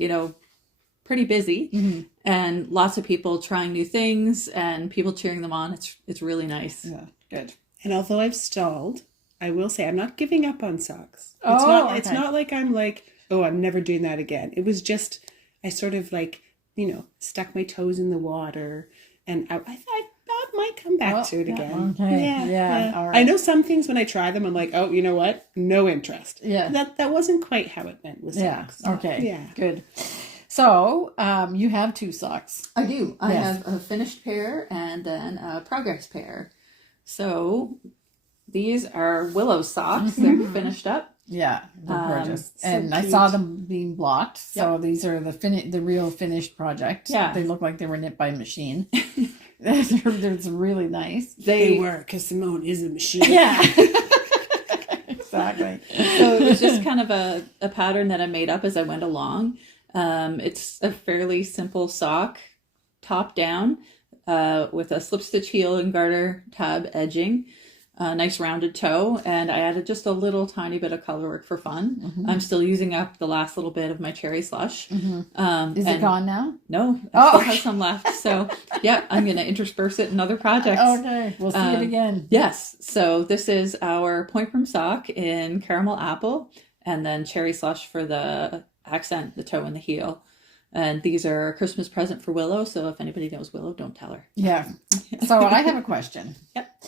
pretty busy, and lots of people trying new things and people cheering them on. It's really nice. Yeah, good. And although I've stalled, I will say I'm not giving up on socks. It's not like I'm like, oh, I'm never doing that again. It was just, I sort of like, stuck my toes in the water, and I might come back to it again. Okay. Yeah. All right. I know some things when I try them, I'm like, oh, you know what? No interest. Yeah. That wasn't quite how it went with socks. Okay. Yeah. Good. So, you have 2 socks. I do. I have a finished pair and then a progress pair. So these are Willow socks. They're finished up. Yeah, they're gorgeous. So and cute. I saw them being blocked. So these are the real finished project. Yeah. They look like they were knit by machine. It's really nice. They were, because Simone is a machine. Yeah. Exactly. So it was just kind of a pattern that I made up as I went along. It's a fairly simple sock, top down, with a slip stitch heel and garter tab edging. a nice rounded toe, and I added just a little tiny bit of color work for fun. I'm still using up the last little bit of my cherry slush. Is it gone now? No, I still have some left. So yeah, I'm going to intersperse it in other projects. Okay, we'll see it again. Yes. So this is our point from sock in caramel apple, and then cherry slush for the accent, the toe and the heel. And these are a Christmas present for Willow. So if anybody knows Willow, don't tell her. Yeah. So I have a question. Yep.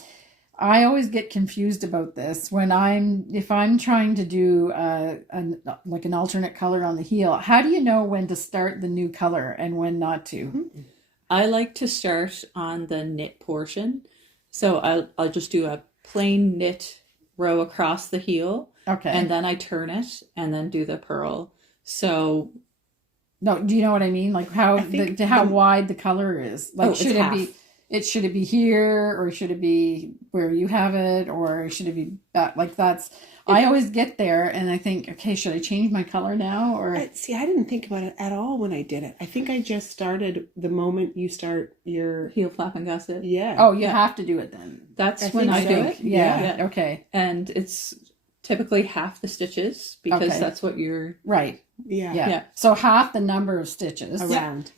I always get confused about this if I'm trying to do like an alternate color on the heel. How do you know when to start the new color and when not to? I like to start on the knit portion. So I'll just do a plain knit row across the heel. Okay. And then I turn it and then do the purl. So no, do you know what I mean? Like how wide the color is? Like should it be here, or should it be where you have it, or should it be back? Like I always get there and I think, okay, should I change my color now? Or I didn't think about it at all when I did it. I think I just started the moment you start your heel flap and gusset. Yeah. Oh, you have to do it then. That's when I do it. Yeah. Okay. And it's typically half the stitches because that's what you're right. Yeah. So half the number of stitches around,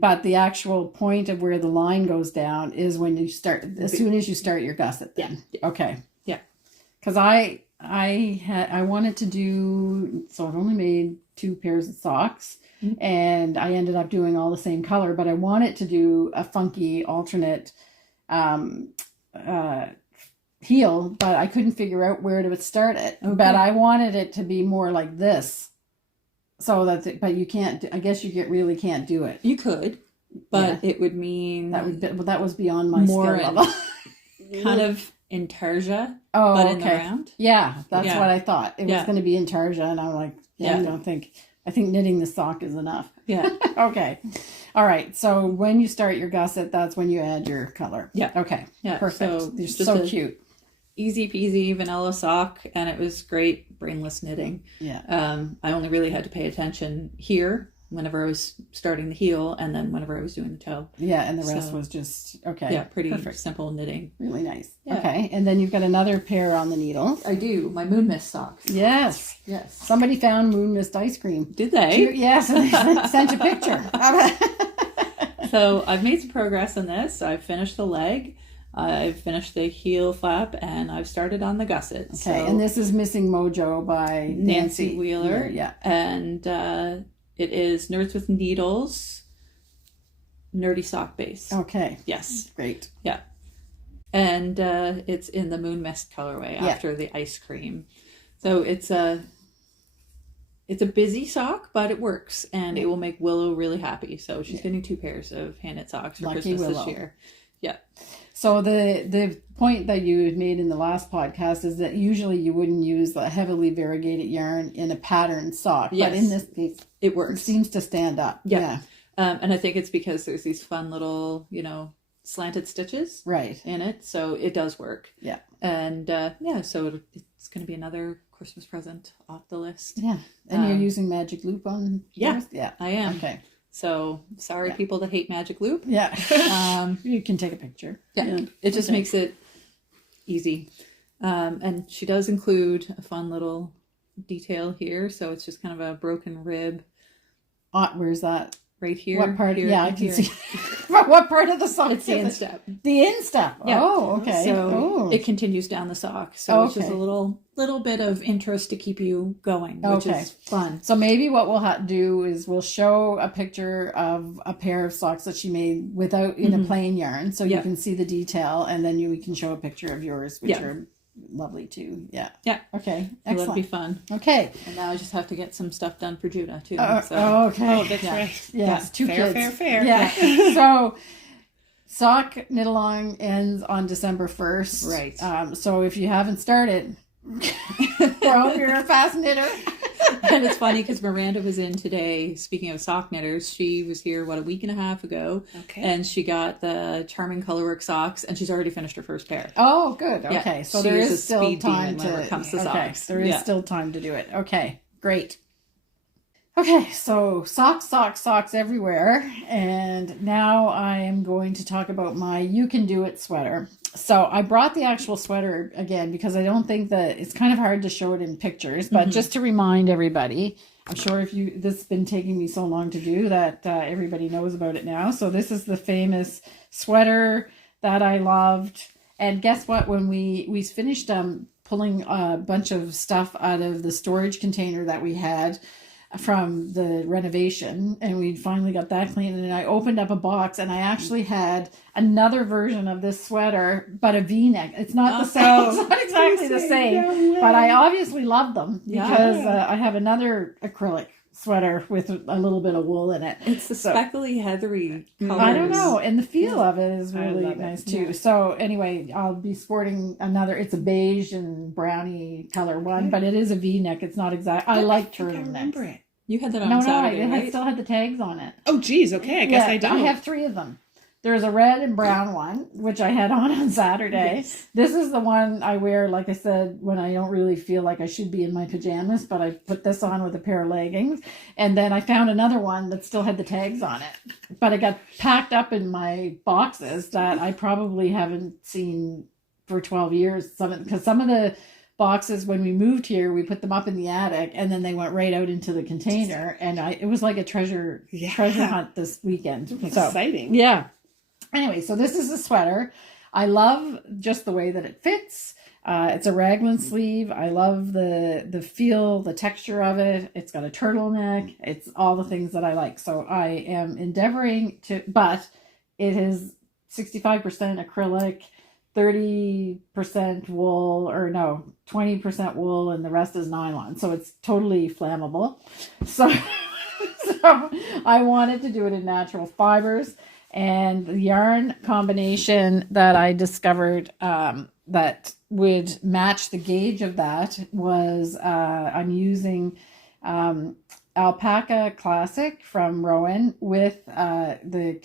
but the actual point of where the line goes down is when you start, as soon as you start your gusset then. Yeah. Okay. Yeah. Because I wanted to do, so I've only made 2 pairs of socks, and I ended up doing all the same color, but I wanted to do a funky alternate heel, but I couldn't figure out where to start it. Okay. But I wanted it to be more like this. So but you can't, I guess really can't do it. You could, but it would mean that was beyond my skill level. Kind of intarsia, but in the round. Yeah, that's what I thought. It was going to be intarsia, and I'm like, I think knitting the sock is enough. Yeah. Okay. All right. So when you start your gusset, that's when you add your color. Yeah. Okay. Yeah. Perfect. So They're so cute. Easy peasy vanilla sock, and it was great brainless knitting. Yeah. I only really had to pay attention here whenever I was starting the heel, and then whenever I was doing the toe. Yeah, and the rest was just pretty simple knitting. Really nice. Yeah. Okay, and then you've got another pair on the needle. I do. My Moon Mist socks. Yes. Somebody found Moon Mist ice cream. Did they? Yes, they sent a picture. So I've made some progress on this. I've finished the leg. I've finished the heel flap, and I've started on the gusset. Okay, and this is Missing Mojo by Nancy Wheeler. Yeah. And it is Nerds with Needles, nerdy sock base. Okay. Yes. Great. Yeah. And it's in the Moon Mist colorway after the ice cream. So it's a busy sock, but it works, and it will make Willow really happy. So she's getting 2 pairs of hand knit socks for Christmas this year. Yeah. So the point that you had made in the last podcast is that usually you wouldn't use the heavily variegated yarn in a patterned sock, but in this case, it works. It seems to stand up. Yeah. And I think it's because there's these fun little, slanted stitches in it, so it does work. Yeah. And so it's going to be another Christmas present off the list. Yeah. And you're using Magic Loop on yours? Yeah, I am. Okay. So sorry, people that hate Magic Loop. Yeah. You can take a picture. Yeah. It just makes it easy. And she does include a fun little detail here. So it's just kind of a broken rib. Where's that? Right here. What part? Here, I can see. What part of the sock? It's the instep. The instep. Yeah. Oh, okay. So it continues down the sock. So it's just a little bit of interest to keep you going, which is fun. So maybe what we'll do is we'll show a picture of a pair of socks that she made without in a plain yarn, so you can see the detail, and then we can show a picture of yours, which are lovely too. Yeah. Yeah. Okay. So Excellent. that'll be fun. Okay. And now I just have to get some stuff done for Judah too. Okay. Oh, that's right. Yes. 2 kids. Fair. Yeah. So sock knit along ends on December 1st. Right. So if you haven't started, well, you're a fast knitter. And it's funny because Miranda was in today, speaking of sock knitters, she was here, a week and a half ago. Okay. And she got the Charming Colorwork socks, and she's already finished her first pair. Oh, good. Okay. Yeah, so there is still time when it comes to socks. There is still time to do it. Okay. Great. Okay, so socks everywhere. And now I am going to talk about my You Can Do It sweater. So I brought the actual sweater again because I don't think that it's kind of hard to show it in pictures, but just to remind everybody, I'm sure this has been taking me so long to do that everybody knows about it now. So this is the famous sweater that I loved. And guess what? When we finished pulling a bunch of stuff out of the storage container that we had from the renovation, and we finally got that clean, and I opened up a box and I actually had another version of this sweater, but a V-neck. It's not the same. It's not exactly the same, but I obviously love them because I have another acrylic sweater with a little bit of wool in it. It's the speckly, heathery colors. I don't know, and the feel of it is really nice too. Yeah. So anyway, I'll be sporting another. It's a beige and brownie color one, but it is a V-neck. It's not exact. I like turtlenecks. You had that on Saturday, right? I still had the tags on it. Oh, geez. Okay, I guess I don't. I have 3 of them. There's a red and brown one, which I had on Saturday. Yes. This is the one I wear, like I said, when I don't really feel like I should be in my pajamas, but I put this on with a pair of leggings. And then I found another one that still had the tags on it. But it got packed up in my boxes that I probably haven't seen for 12 years. Because some of the boxes, when we moved here, we put them up in the attic and then they went right out into the container, and it was like a treasure hunt this weekend. Exciting. Yeah. Anyway, so this is a sweater. I love just the way that it fits. It's a raglan sleeve. I love the feel, the texture of it. It's got a turtleneck. It's all the things that I like. So I am endeavoring to, but it is 65% acrylic, 30% wool, or no, 20% wool, and the rest is nylon. So it's totally flammable. So I wanted to do it in natural fibers. And the yarn combination that I discovered that would match the gauge of that was I'm using Alpaca Classic from ROWAN with the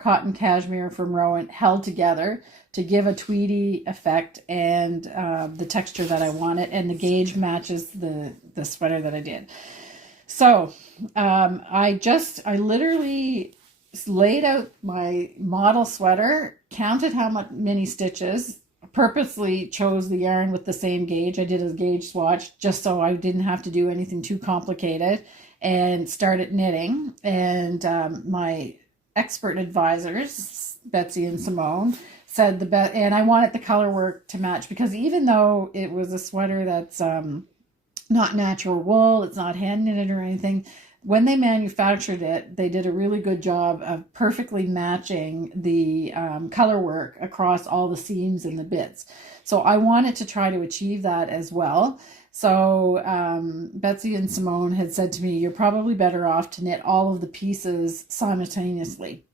cotton cashmere from ROWAN held together to give a tweedy effect and the texture that I wanted, and the gauge matches the sweater that I did. So I literally laid out my model sweater, counted many stitches, purposely chose the yarn with the same gauge. I did a gauge swatch just so I didn't have to do anything too complicated, and started knitting. And my expert advisors, Betsy and Simone, said and I wanted the color work to match, because even though it was a sweater that's not natural wool, it's not hand knitted or anything, when they manufactured it, they did a really good job of perfectly matching the color work across all the seams and the bits. So I wanted to try to achieve that as well. So Betsy and Simone had said to me, you're probably better off to knit all of the pieces simultaneously.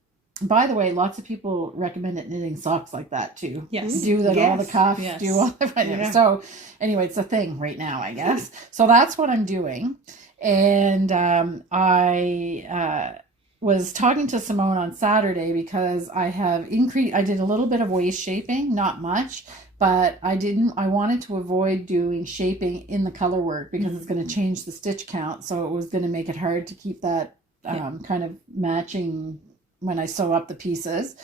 By the way, lots of people recommend knitting socks like that too. Yes. Do that, all the cuffs, do all the... Yeah. So anyway, it's a thing right now, I guess. So that's what I'm doing. And I was talking to Simone on Saturday because I did a little bit of waist shaping, not much, but I wanted to avoid doing shaping in the color work because it's going to change the stitch count. So it was going to make it hard to keep that kind of matching when I sew up the pieces.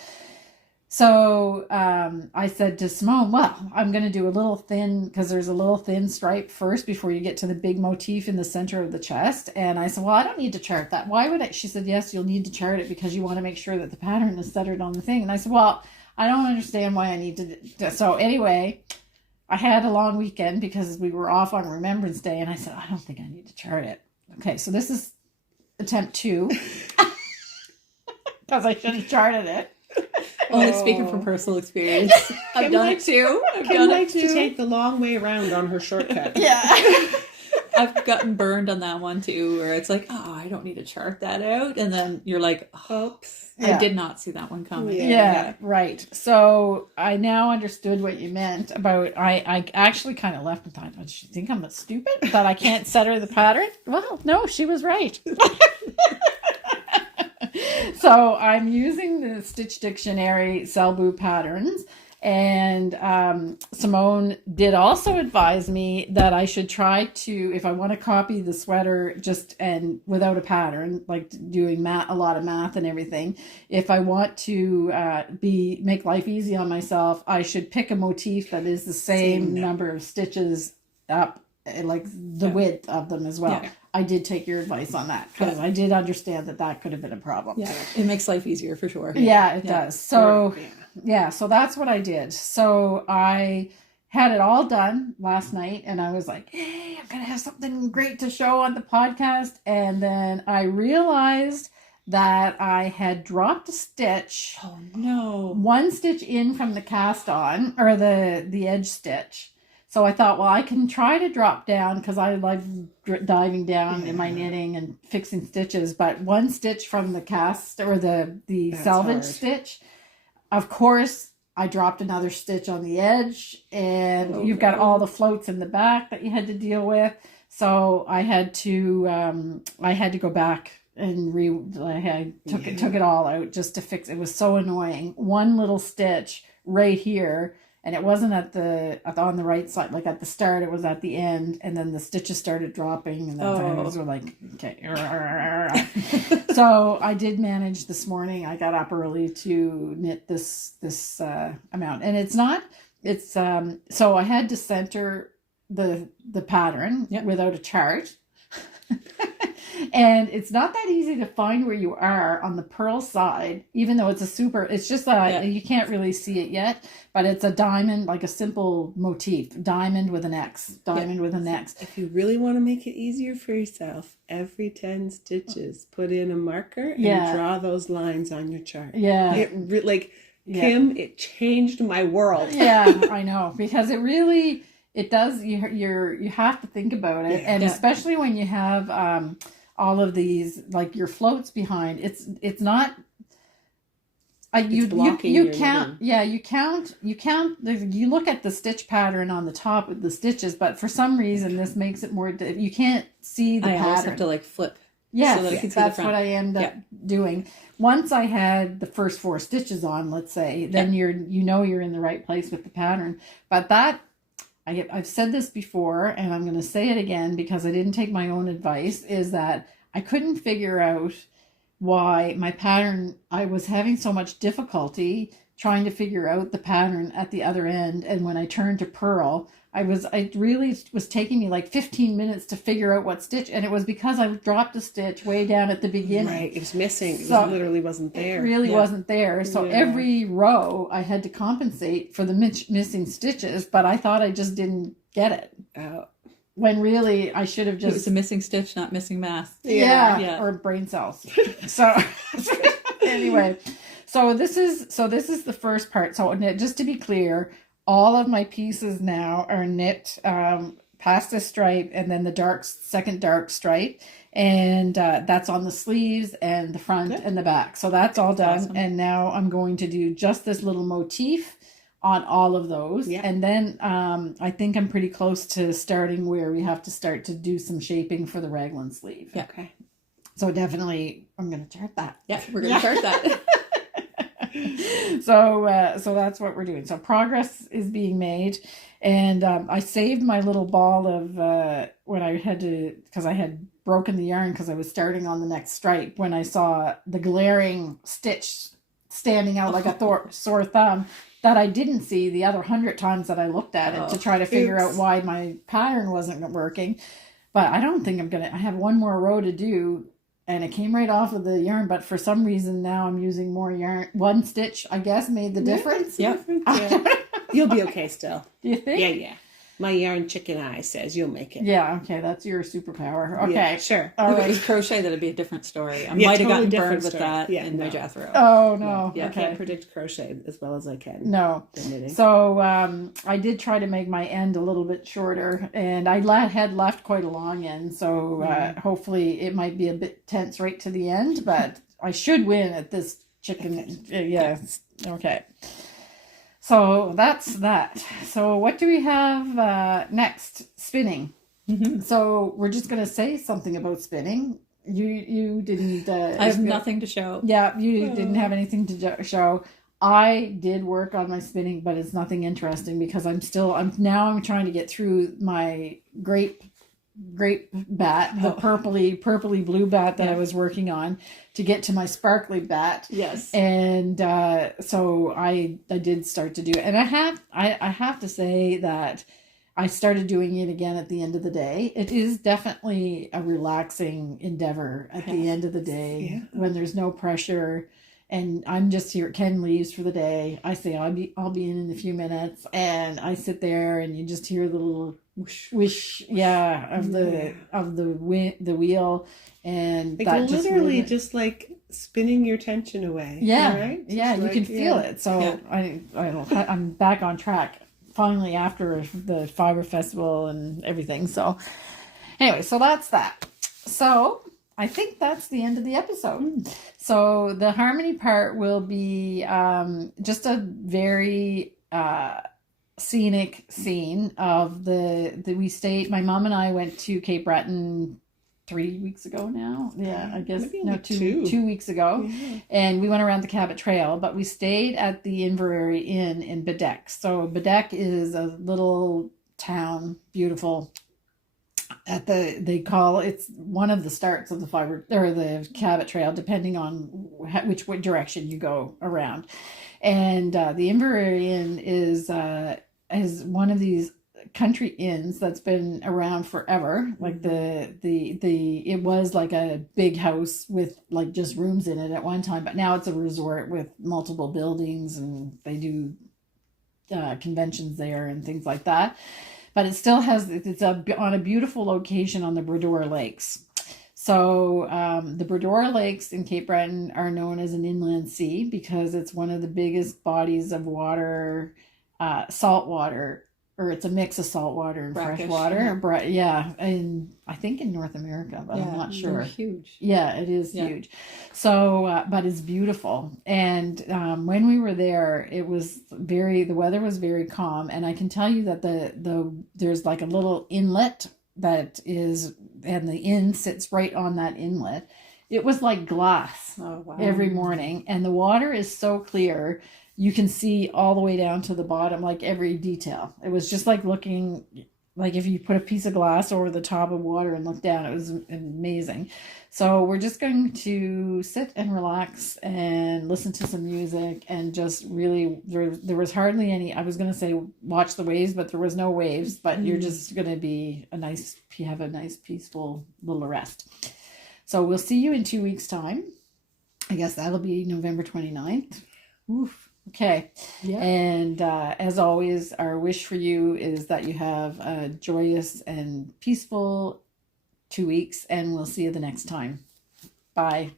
So I said to Simone, well, I'm going to do a little thin, because there's a little thin stripe first before you get to the big motif in the center of the chest. And I said, well, I don't need to chart that. Why would I? She said, yes, you'll need to chart it because you want to make sure that the pattern is centered on the thing. And I said, well, I don't understand why I need to. So anyway, I had a long weekend because we were off on Remembrance Day. And I said, I don't think I need to chart it. Okay, so this is attempt 2 because I should have charted it. Only speaking from personal experience. I've done it too. Kim likes to take the long way around on her shortcut. Yeah. I've gotten burned on that one too, where it's like, oh, I don't need to chart that out. And then you're like, oops, I did not see that one coming. Yeah, right. So I now understood what you meant about, I actually kind of left and thought, does she think I'm stupid that I can't set her the pattern? Well, no, she was right. So I'm using the Stitch Dictionary Selbu patterns, And Simone did also advise me that I should try to, if I want to copy the sweater just and without a pattern, like doing a lot of math and everything, if I want to make life easy on myself, I should pick a motif that is the same number of stitches up, like the width of them as well. Yeah. I did take your advice on that because I did understand that could have been a problem. Yeah, it makes life easier for sure. Yeah, it does. So so that's what I did. So I had it all done last night and I was like, hey, I'm going to have something great to show on the podcast. And then I realized that I had dropped a stitch. Oh no. One stitch in from the cast on, or the edge stitch. So I thought, well, I can try to drop down because I like diving down in my knitting and fixing stitches. But one stitch from the cast or the salvage stitch, of course, I dropped another stitch on the edge, and you've got all the floats in the back that you had to deal with. So I had to go back and took it all out just to fix it. It was so annoying. One little stitch right here. And it wasn't on the right side, like at the start, it was at the end, and then the stitches started dropping, and then things were like, okay. So I did manage this morning. I got up early to knit this amount, and so I had to center the pattern without a chart. And it's not that easy to find where you are on the purl side, even though it's just you can't really see it yet, but it's a diamond, like a simple motif, diamond with an X. If you really want to make it easier for yourself, every 10 stitches, put in a marker and draw those lines on your chart. Yeah. Kim, it changed my world. Yeah, I know, because it really... It does. You have to think about it, and especially when you have all of these, like your floats behind. It's not. You count. Yeah, you count. You look at the stitch pattern on the top of the stitches, but for some reason this makes it more. You can't see the pattern. I always have to like flip. Yeah, so that's what I end up doing. Once I had the first 4 stitches on, let's say, then you're in the right place with the pattern. But that. I've said this before, and I'm going to say it again because I didn't take my own advice, is that I couldn't figure out why my pattern, I was having so much difficulty trying to figure out the pattern at the other end. And when I turned to purl, it really was taking me like 15 minutes to figure out what stitch. And it was because I dropped a stitch way down at the beginning. Right. It was missing. It literally wasn't there. It really wasn't there. So every row I had to compensate for the missing stitches, but I thought I just didn't get it. Oh. When really I should have just... It was a missing stitch, not missing math. Yeah. Or brain cells. So anyway, so this is the first part. So just to be clear, all of my pieces now are knit past the stripe and then the second dark stripe. And that's on the sleeves and the front and the back. So that's all done. Awesome. And now I'm going to do just this little motif on all of those. Yeah. And then I think I'm pretty close to starting where we have to start to do some shaping for the raglan sleeve. Yeah. Okay. So definitely I'm going to chart that. Yeah, we're going to chart that. So that's what we're doing. So progress is being made, and I saved my little ball of when I had to, because I had broken the yarn because I was starting on the next stripe when I saw the glaring stitch standing out like a sore thumb that I didn't see the other 100 times that I looked at it to try to figure out why my pattern wasn't working. But I don't think I have one more row to do. And it came right off of the yarn, but for some reason now I'm using more yarn. One stitch, I guess, made the difference. Yep. Yeah. You'll be okay still. Do you think? Yeah. My yarn chicken eye says you'll make it. Yeah, okay, that's your superpower. Okay, yeah, sure. All right. If it was crochet, that'd be a different story. I might have gotten burned with that in my Jethro. Oh, no. Yeah, I can't predict crochet as well as I can. No. So I did try to make my end a little bit shorter, and I had left quite a long end, so hopefully it might be a bit tense right to the end, but I should win at this chicken. Yes. Okay. So that's that. So what do we have next? Spinning. Mm-hmm. So we're just going to say something about spinning. You didn't... I have nothing to show. Yeah, you didn't have anything to show. I did work on my spinning, but it's nothing interesting because I'm trying to get through my grape bat, the purpley blue bat that I was working on to get to my sparkly bat. Yes. And so I did start to do it. And I have to say that I started doing it again at the end of the day. It is definitely a relaxing endeavor at the end of the day when there's no pressure. And I'm just here. Ken leaves for the day. I say I'll be in a few minutes, and I sit there, and you just hear the little whoosh, of the wheel, and like that literally just like spinning your tension away. Yeah, right? Yeah, you can feel it. So I'm back on track finally after the Fiber Festival and everything. So anyway, so that's that. So I think that's the end of the episode. So the harmony part will be just a very scenic scene of my mom and I went to Cape Breton 3 weeks ago now. Yeah, I guess two weeks ago. Yeah. And we went around the Cabot Trail, but we stayed at the Inverary Inn in Bedeck. So Bedeck is a little town, beautiful. It's one of the starts of the fiber or the Cabot Trail, depending on which direction you go around. And the Inverary Inn is one of these country inns that's been around forever. Like it was like a big house with like just rooms in it at one time, but now it's a resort with multiple buildings, and they do conventions there and things like that. But it's on a beautiful location on the Bredor Lakes. So the Bredor Lakes in Cape Breton are known as an inland sea because it's one of the biggest bodies of water, salt water, or it's a mix of salt water and fresh water. And I think in North America, but I'm not sure. They're huge. Yeah, it is huge. So, but it's beautiful. And when we were there, the weather was very calm. And I can tell you that there's like a little inlet and the inn sits right on that inlet. It was like glass every morning. And the water is so clear. You can see all the way down to the bottom, like every detail. It was just like looking, like if you put a piece of glass over the top of water and look down, it was amazing. So we're just going to sit and relax and listen to some music and just really, there was hardly any, I was going to say watch the waves, but there was no waves, but you're just going to have a nice peaceful little rest. So we'll see you in 2 weeks' time. I guess that'll be November 29th. Oof. Okay. Yeah. And as always, our wish for you is that you have a joyous and peaceful 2 weeks, and we'll see you the next time. Bye.